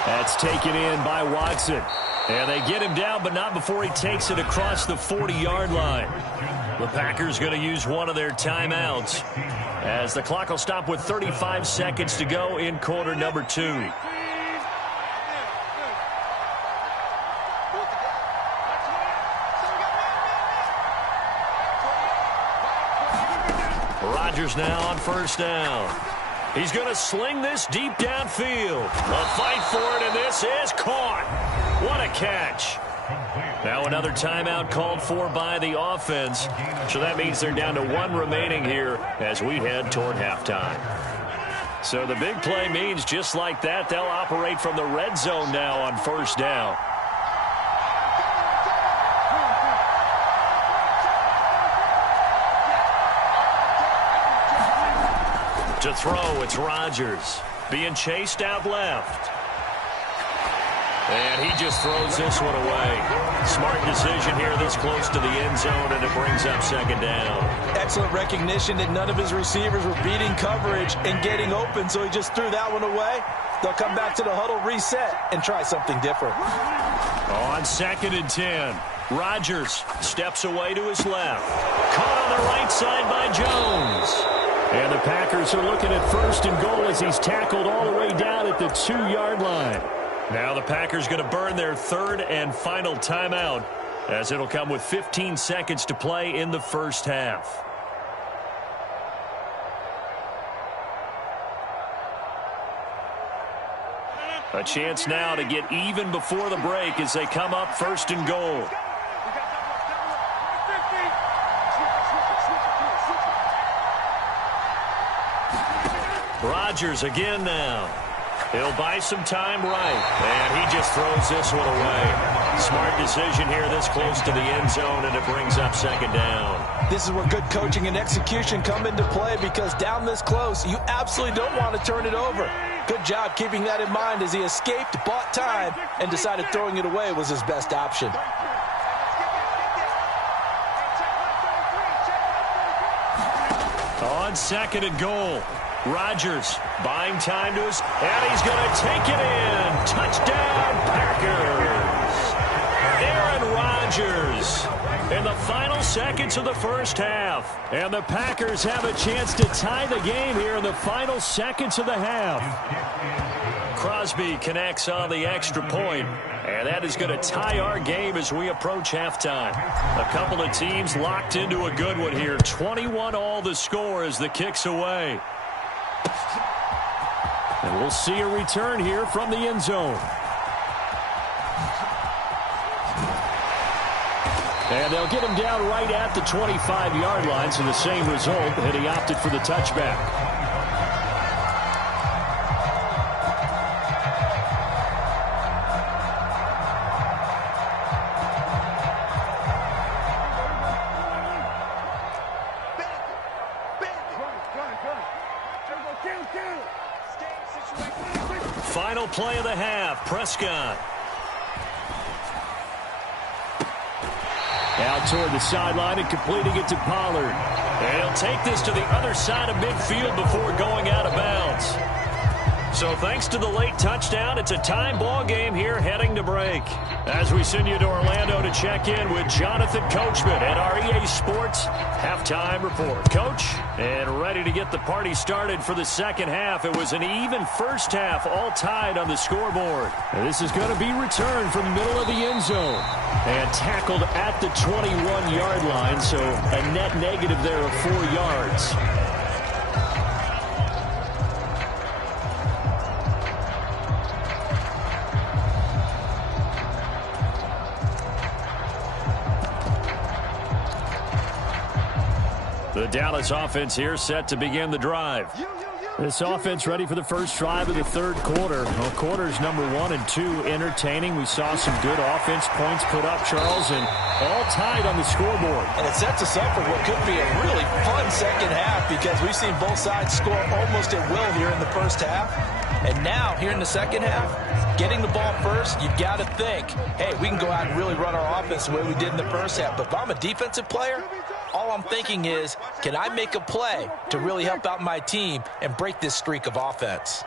That's taken in by Watson. And they get him down, but not before he takes it across the 40-yard line. The Packers going to use one of their timeouts as the clock will stop with 35 seconds to go in quarter number 2. Rodgers now on first down. He's going to sling this deep downfield. A fight for it, and this is caught. What a catch. Now another timeout called for by the offense. So that means they're down to 1 remaining here as we head toward halftime. So the big play means just like that, they'll operate from the red zone now on first down. To throw, it's Rodgers. Being chased out left. And he just throws this one away. Smart decision here this close to the end zone, and it brings up second down. Excellent recognition that none of his receivers were beating coverage and getting open, so he just threw that one away. They'll come back to the huddle, reset, and try something different. On 2nd and 10. Rodgers steps away to his left. Caught on the right side by Jones. And the Packers are looking at 1st and goal as he's tackled all the way down at the 2-yard line. Now the Packers going to burn their 3rd and final timeout, as it'll come with 15 seconds to play in the first half. A chance now to get even before the break as they come up 1st and goal. Rodgers again now. He'll buy some time right, and he just throws this one away. Smart decision here this close to the end zone, and it brings up 2nd down. This is where good coaching and execution come into play, because down this close, you absolutely don't want to turn it over. Good job keeping that in mind as he escaped, bought time, and decided throwing it away was his best option. On 2nd and goal, Rodgers buying time to his, and he's going to take it in. Touchdown, Packers. Aaron Rodgers in the final seconds of the first half. And the Packers have a chance to tie the game here in the final seconds of the half. Crosby connects on the extra point, and that is going to tie our game as we approach halftime. A couple of teams locked into a good one here. 21-all the score as the kick's away. And we'll see a return here from the end zone. And they'll get him down right at the 25-yard line, so the same result, and he opted for the touchback. Final play of the half, Prescott. Out toward the sideline and completing it to Pollard. And he'll take this to the other side of midfield before going out of bounds. So thanks to the late touchdown, it's a time ball game here heading to break. As we send you to Orlando to check in with Jonathan Coachman at our EA Sports Halftime Report. Coach, and ready to get the party started for the second half. It was an even first half, all tied on the scoreboard. And this is going to be returned from the middle of the end zone. And tackled at the 21-yard line, so a net negative there of 4 yards. The Dallas offense here set to begin the drive. This offense ready for the first drive of the third quarter. Well, quarters number 1 and 2 entertaining. We saw some good offense points put up, Charles, and all tied on the scoreboard. And it sets us up for what could be a really fun second half, because we've seen both sides score almost at will here in the first half. And now, here in the second half, getting the ball first, you've got to think, hey, we can go out and really run our offense the way we did in the first half. But if I'm a defensive player, all I'm thinking is, can I make a play to really help out my team and break this streak of offense?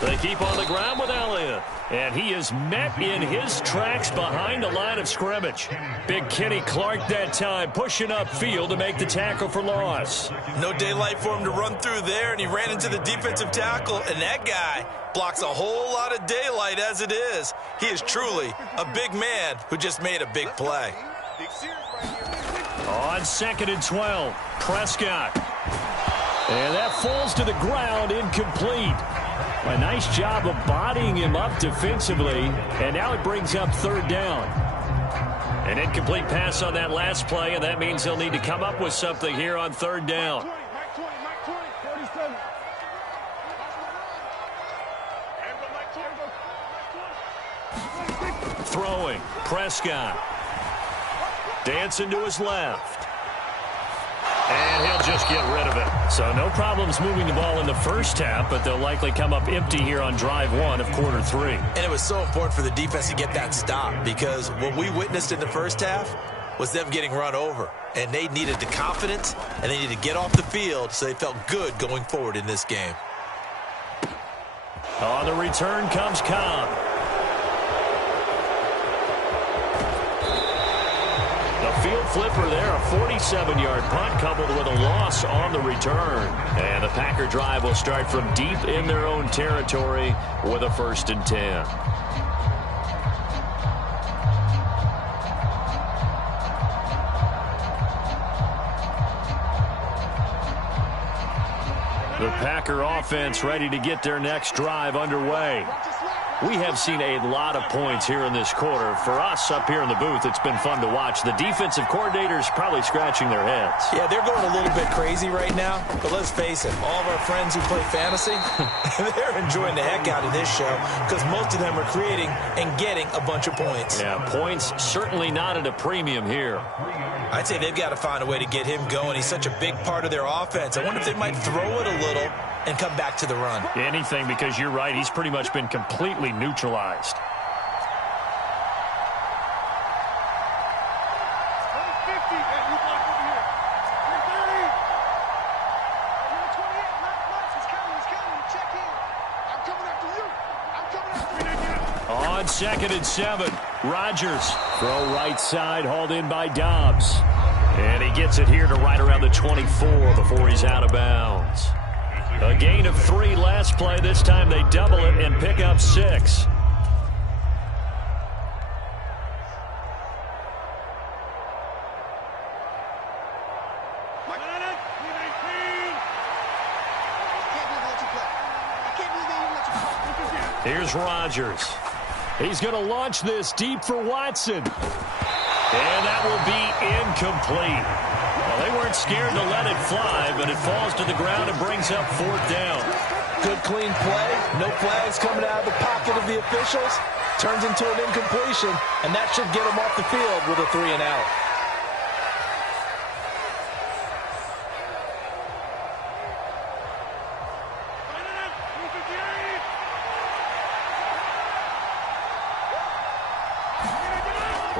They keep on the ground with Elliott. And he is met in his tracks behind the line of scrimmage. Big Kenny Clark that time pushing upfield to make the tackle for loss. No daylight for him to run through there, and he ran into the defensive tackle, and that guy blocks a whole lot of daylight as it is. He is truly a big man who just made a big play. On 2nd and 12, Prescott. And that falls to the ground, incomplete. A nice job of bodying him up defensively, and now it brings up 3rd down. An incomplete pass on that last play, and that means they'll need to come up with something here on 3rd down. Throwing, Prescott. Dancing to his left. And he'll just get rid of it. So no problems moving the ball in the first half, but they'll likely come up empty here on drive 1 of quarter 3. And it was so important for the defense to get that stop, because what we witnessed in the first half was them getting run over. And they needed the confidence, and they needed to get off the field so they felt good going forward in this game. On the return comes Cobb. A field flipper there, a 47-yard punt coupled with a loss on the return. And the Packer drive will start from deep in their own territory with a 1st and 10. The Packer offense ready to get their next drive underway. We have seen a lot of points here in this quarter. For us up here in the booth, it's been fun to watch. The defensive coordinators probably scratching their heads. Yeah, they're going a little bit crazy right now. But let's face it, all of our friends who play fantasy, they're enjoying the heck out of this show because most of them are creating and getting a bunch of points. Yeah, points certainly not at a premium here. I'd say they've got to find a way to get him going. He's such a big part of their offense. I wonder if they might throw it a little and come back to the run. Anything, because you're right. He's pretty much been completely neutralized. On 2nd and 7, Rodgers. Throw right side, hauled in by Dobbs. And he gets it here to right around the 24 before he's out of bounds. A gain of 3 last play. This time they double it and pick up 6. Here's Rodgers. He's going to launch this deep for Watson. And that will be incomplete. Well, they weren't scared to let it fly, but it falls to the ground and brings up 4th down. Good, clean play. No flags coming out of the pocket of the officials. Turns into an incompletion, and that should get them off the field with a 3 and out.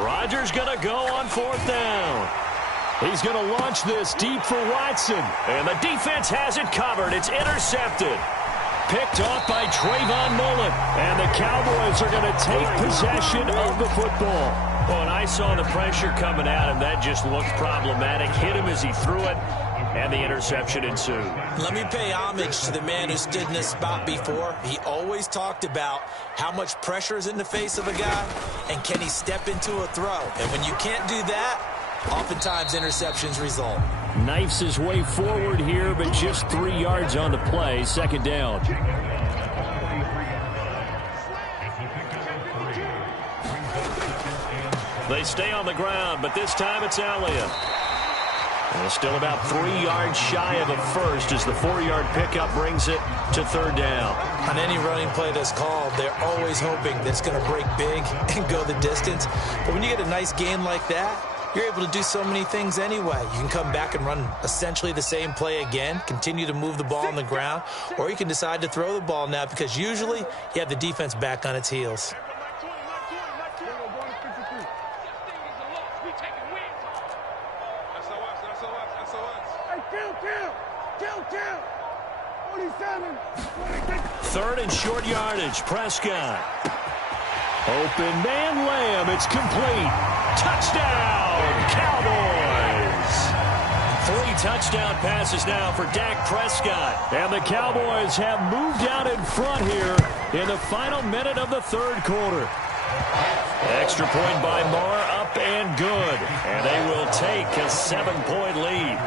Rodgers going to go on 4th down. He's going to launch this deep for Watson. And the defense has it covered. It's intercepted. Picked off by Trayvon Mullen. And the Cowboys are going to take possession of the football. Well, and I saw the pressure coming at him. That just looked problematic. Hit him as he threw it. And the interception ensued. Let me pay homage to the man who stood in this spot before. He always talked about how much pressure is in the face of a guy and can he step into a throw. And when you can't do that, oftentimes interceptions result. Knifes his way forward here, but just 3 yards on the play. 2nd down. They stay on the ground, but this time it's Elliott. And still about 3 yards shy of a first as the 4-yard pickup brings it to 3rd down. On any running play that's called, they're always hoping that it's going to break big and go the distance. But when you get a nice gain like that, you're able to do so many things anyway. You can come back and run essentially the same play again, continue to move the ball on the ground, or you can decide to throw the ball now because usually you have the defense back on its heels. Third and short yardage. Prescott. Open man Lamb. It's complete. Touchdown, Cowboys. 3 touchdown passes now for Dak Prescott. And the Cowboys have moved out in front here in the final minute of the 3rd quarter. Extra point by Marr, up and good. And they will take a 7-point lead.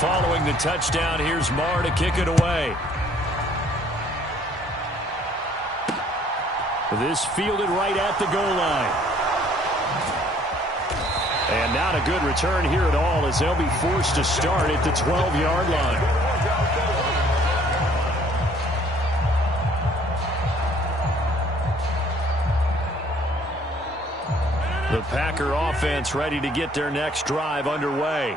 Following the touchdown, here's Marr to kick it away. This fielded right at the goal line. And not a good return here at all as they'll be forced to start at the 12-yard line. The Packer offense ready to get their next drive underway.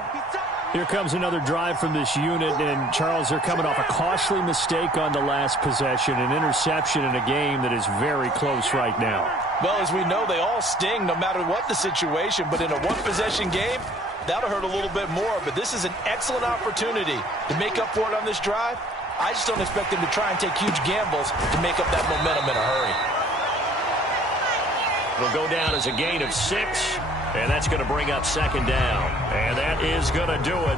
Here comes another drive from this unit, and Charles, they're coming off a costly mistake on the last possession, an interception in a game that is very close right now. Well, as we know, they all sting no matter what the situation, but in a one-possession game, that'll hurt a little bit more. But this is an excellent opportunity to make up for it on this drive. I just don't expect him to try and take huge gambles to make up that momentum in a hurry. It'll go down as a gain of 6, and that's going to bring up second down. And that is going to do it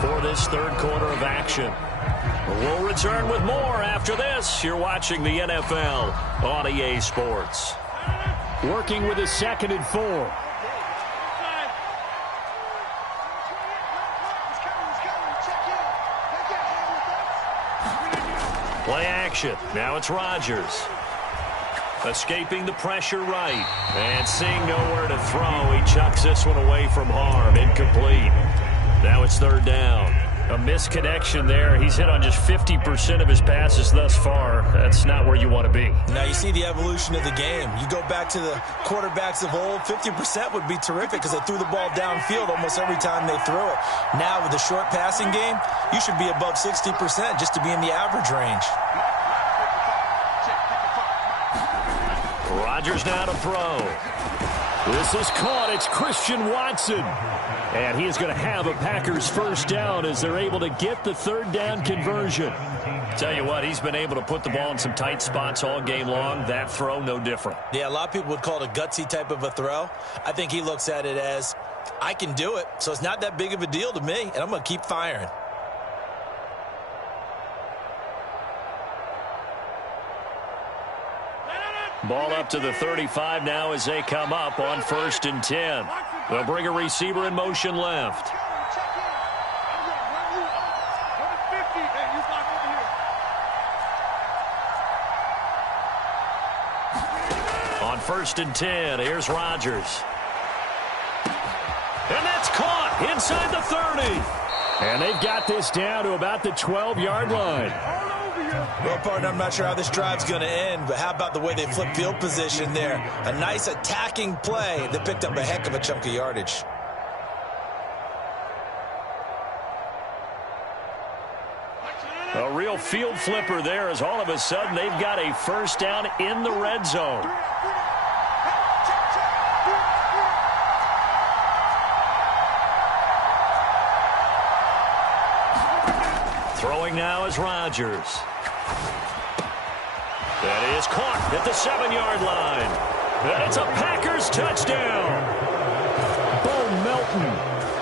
for this third quarter of action. We'll return with more after this. You're watching the NFL on EA Sports. Working with a 2nd and 4. Play action. Now it's Rodgers. Escaping the pressure right. And seeing nowhere to throw, he chucks this one away from harm. Incomplete. Now it's third down. A misconnection there. He's hit on just 50% of his passes thus far. That's not where you want to be. Now you see the evolution of the game. You go back to the quarterbacks of old, 50% would be terrific because they threw the ball downfield almost every time they threw it. Now with the short passing game, you should be above 60% just to be in the average range. Rodgers now to throw. This is caught. It's Christian Watson. And he is going to have a Packers first down as they're able to get the third down conversion. Tell you what, he's been able to put the ball in some tight spots all game long. That throw, no different. Yeah, a lot of people would call it a gutsy type of a throw. I think he looks at it as, I can do it, so it's not that big of a deal to me, and I'm going to keep firing. Ball up to the 35 now as they come up on 1st and 10. They'll bring a receiver in motion left. On 1st and 10, here's Rodgers. And that's caught inside the 30. And they've got this down to about the 12-yard line. Well, partner, I'm not sure how this drive's going to end, but how about the way they flip field position there? A nice attacking play that picked up a heck of a chunk of yardage. A real field flipper there as all of a sudden they've got a first down in the red zone. Throwing now is Rodgers. That is caught at the 7-yard line. And it's a Packers touchdown. Bo Melton,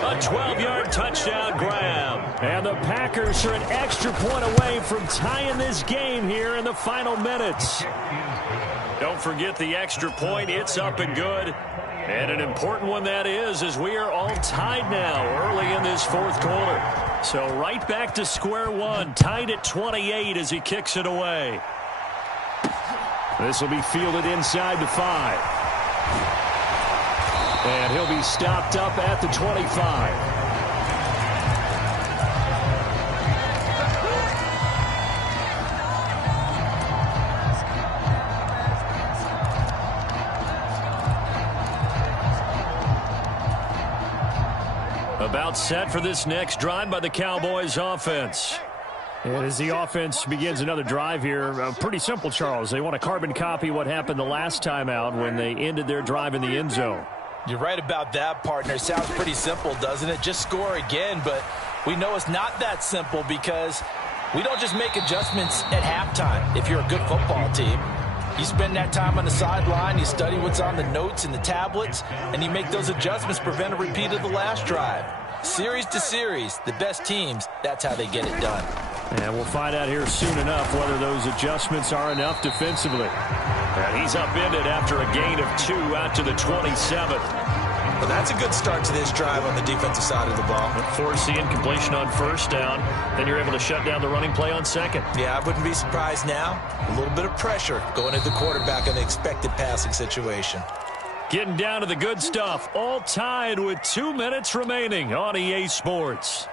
a 12-yard touchdown grab. And the Packers are an extra point away from tying this game here in the final minutes. Don't forget the extra point. It's up and good. And an important one that is, as we are all tied now early in this fourth quarter. So right back to square one, tied at 28 as he kicks it away. This will be fielded inside the 5. And he'll be stopped up at the 25. About set for this next drive by the Cowboys offense. And as the offense begins another drive here, pretty simple, Charles. They want to carbon copy what happened the last time out when they ended their drive in the end zone. You're right about that, partner. Sounds pretty simple, doesn't it? Just score again, but we know it's not that simple because we don't just make adjustments at halftime if you're a good football team. You spend that time on the sideline, you study what's on the notes and the tablets, and you make those adjustments to prevent a repeat of the last drive. Series to series, the best teams, that's how they get it done. And we'll find out here soon enough whether those adjustments are enough defensively. And he's upended after a gain of 2 out to the 27th. Well, that's a good start to this drive on the defensive side of the ball. Force the incompletion on first down. Then you're able to shut down the running play on second. Yeah, I wouldn't be surprised now. A little bit of pressure going at the quarterback in an expected passing situation. Getting down to the good stuff. All tied with 2 minutes remaining on EA Sports.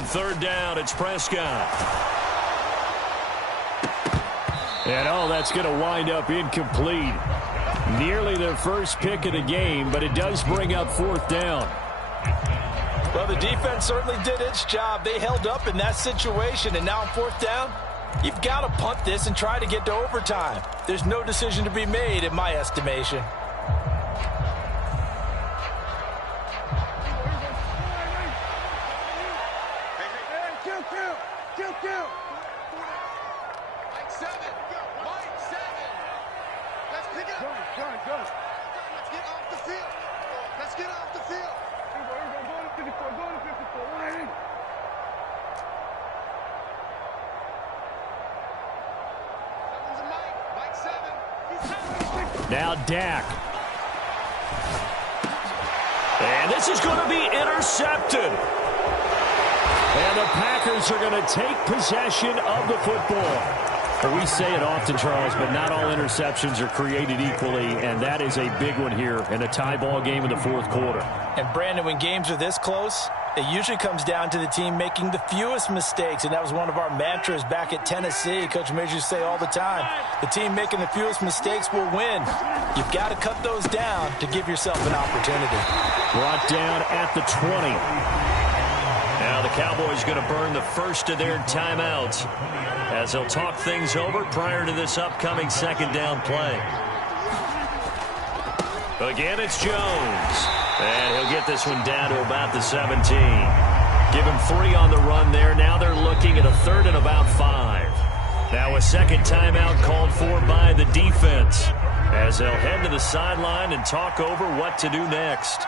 On third down, it's Prescott. And, that's going to wind up incomplete. Nearly their first pick of the game, but it does bring up fourth down. Well, the defense certainly did its job. They held up in that situation, and now on fourth down, you've got to punt this and try to get to overtime. There's no decision to be made in my estimation. Now Dak. And this is going to be intercepted. And the Packers are going to take possession of the football. Well, we say it often, Charles, but not all interceptions are created equally, and that is a big one here in a tie ball game in the fourth quarter. And, Brandon, when games are this close, it usually comes down to the team making the fewest mistakes, and that was one of our mantras back at Tennessee. Coach Major used to say all the time, the team making the fewest mistakes will win. You've got to cut those down to give yourself an opportunity. Brought down at the 20. Now the Cowboys going to burn the first of their timeouts as they'll talk things over prior to this upcoming second down play. Again, it's Jones. And he'll get this one down to about the 17. Give him 3 on the run there. Now they're looking at a third and about 5. Now a second timeout called for by the defense as they'll head to the sideline and talk over what to do next.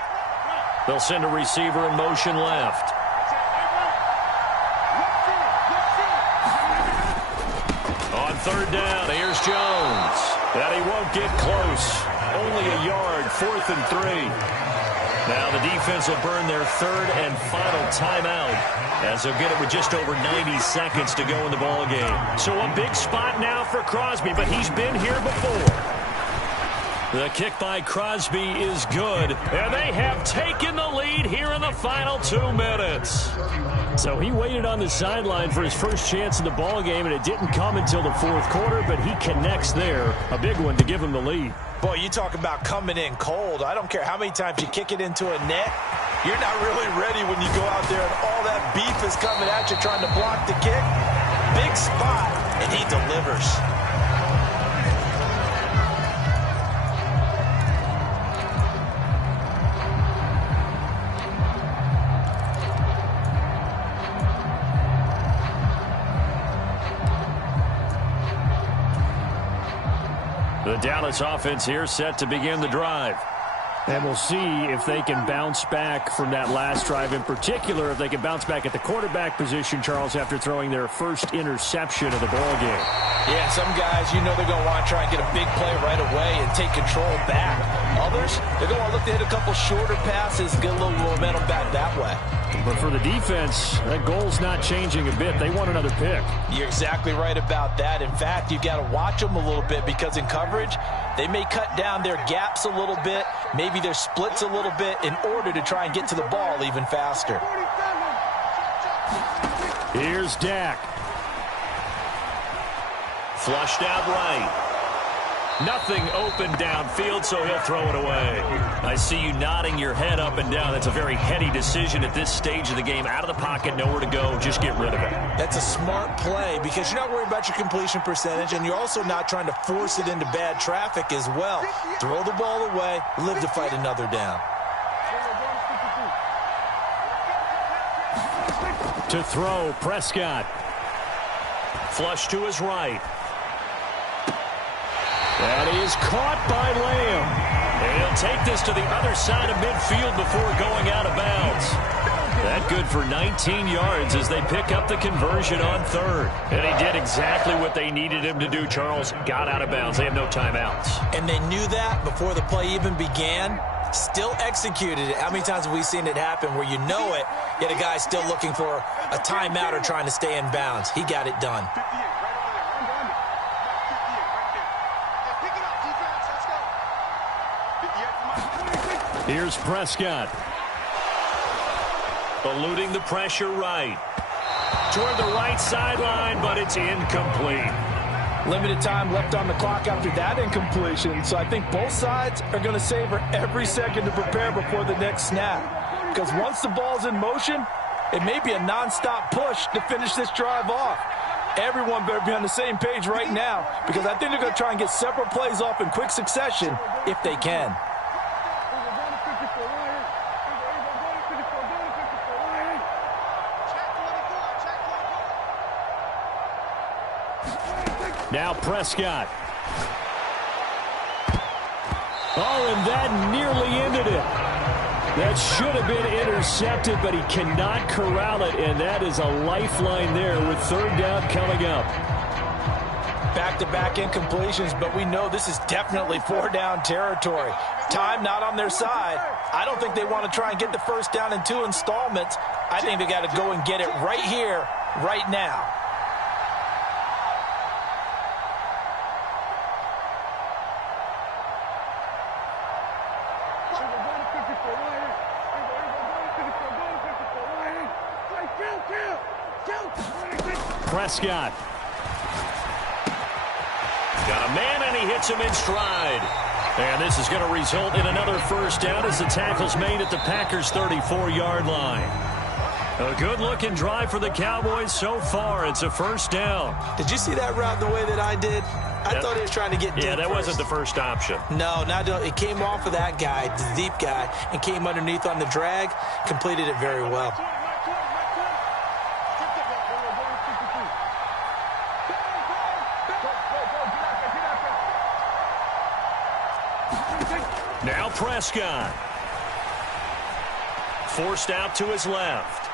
They'll send a receiver in motion left. On third down, here's Jones. And he won't get close. Only a yard, 4th and 3. Now the defense will burn their third and final timeout as they'll get it with just over 90 seconds to go in the ball game. So a big spot now for Crosby, but he's been here before. The kick by Crosby is good, and they have taken the lead here in the final 2 minutes. So he waited on the sideline for his first chance in the ball game, and it didn't come until the fourth quarter, but he connects there. A big one to give him the lead. Boy, you talk about coming in cold. I don't care how many times you kick it into a net. You're not really ready when you go out there and all that beef is coming at you trying to block the kick. Big spot, and he delivers. The Dallas offense here set to begin the drive. And we'll see if they can bounce back from that last drive. In particular, if they can bounce back at the quarterback position, Charles, after throwing their first interception of the ball game. Yeah, some guys, you know they're going to want to try and get a big play right away and take control back. Others, they're going to look to hit a couple shorter passes, get a little momentum back that way. But for the defense, that goal's not changing a bit. They want another pick. You're exactly right about that. In fact, you've got to watch them a little bit because in coverage, they may cut down their gaps a little bit, maybe their splits a little bit in order to try and get to the ball even faster. Here's Dak. Flushed out right. Nothing open downfield, so he'll throw it away. I see you nodding your head up and down. That's a very heady decision at this stage of the game. Out of the pocket, nowhere to go. Just get rid of it. That's a smart play because you're not worried about your completion percentage, and you're also not trying to force it into bad traffic as well. Throw the ball away, live to fight another down. To throw, Prescott. Flush to his right. And he is caught by Lamb. And he'll take this to the other side of midfield before going out of bounds. That good for 19 yards as they pick up the conversion on third. And he did exactly what they needed him to do, Charles. Got out of bounds. They have no timeouts. And they knew that before the play even began. Still executed it. How many times have we seen it happen where you know it, yet a guy still looking for a timeout or trying to stay in bounds? He got it done. Here's Prescott. Eluding the pressure right. toward the right sideline, but it's incomplete. Limited time left on the clock after that incompletion, so I think both sides are going to savor every second to prepare before the next snap. Because once the ball's in motion, it may be a nonstop push to finish this drive off. Everyone better be on the same page right now, because I think they're going to try and get several plays off in quick succession if they can. Now Prescott. Oh, and that nearly ended it. That should have been intercepted, but he cannot corral it, and that is a lifeline there with third down coming up. Back-to-back incompletions, but we know this is definitely four-down territory. Time not on their side. I don't think they want to try and get the first down in 2 installments. I think they got to go and get it right here, right now. Prescott. Got a man, and he hits him in stride. And this is going to result in another first down as the tackle's made at the Packers' 34-yard line. A good-looking drive for the Cowboys so far. It's a first down. Did you see that route the way that I did? I thought he was trying to get deep. Yeah, that first. wasn't the first option. No, it came off of that guy, the deep guy, and came underneath on the drag. Completed it very well. Now Prescott. Forced out to his left.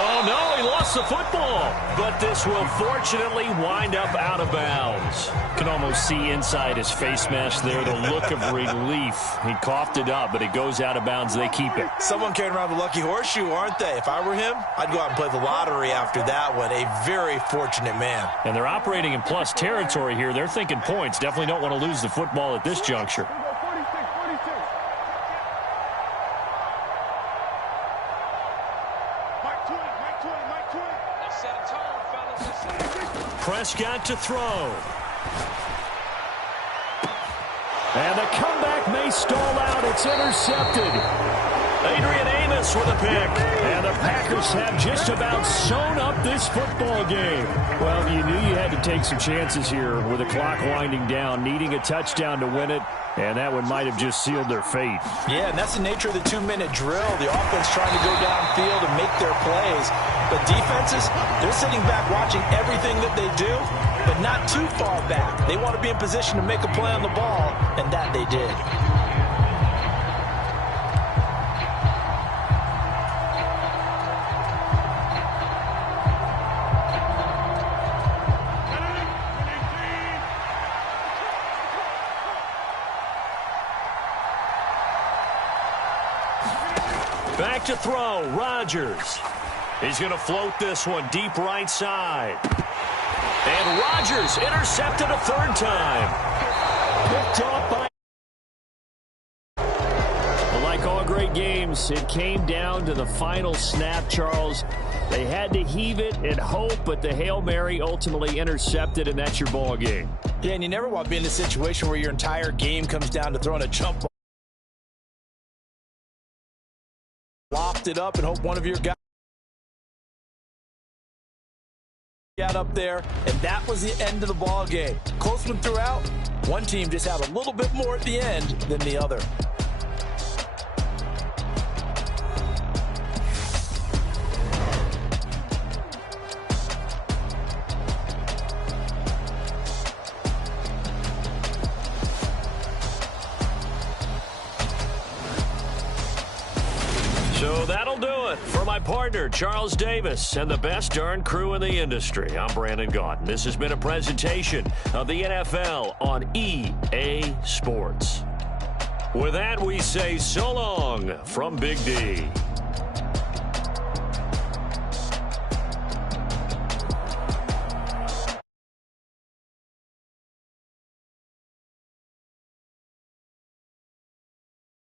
Oh, no, he lost the football. But this will fortunately wind up out of bounds. You can almost see inside his face mask there the look of relief. He coughed it up, but it goes out of bounds. They keep it. Someone carrying around the lucky horseshoe, aren't they? If I were him, I'd go out and play the lottery after that one. A very fortunate man. And they're operating in plus territory here. They're thinking points. Definitely don't want to lose the football at this juncture. Prescott to throw. And the comeback may stall out. It's intercepted. Adrian Amos with a pick. And the Packers have just about sewn up this football game. Well, you knew you had to take some chances here with the clock winding down, needing a touchdown to win it. And that one might have just sealed their fate. Yeah, and that's the nature of the 2-minute drill. The offense trying to go downfield and make their plays. But defenses, they're sitting back watching everything that they do, but not too far back. They want to be in position to make a play on the ball, and that they did. Back to throw, Rodgers. He's going to float this one deep right side. And Rodgers intercepted a third time. Picked off by... Well, like all great games, it came down to the final snap, Charles. They had to heave it and hope, but the Hail Mary ultimately intercepted, and that's your ball game. Yeah, and you never want to be in a situation where your entire game comes down to throwing a jump ball. Loft it up and hope one of your guys got up there, and that was the end of the ball game. Close one throughout. One team just had a little bit more at the end than the other. So that'll do it for my partner, Charles Davis, and the best darn crew in the industry. I'm Brandon Gaudin. This has been a presentation of the NFL on EA Sports. With that, we say so long from Big D.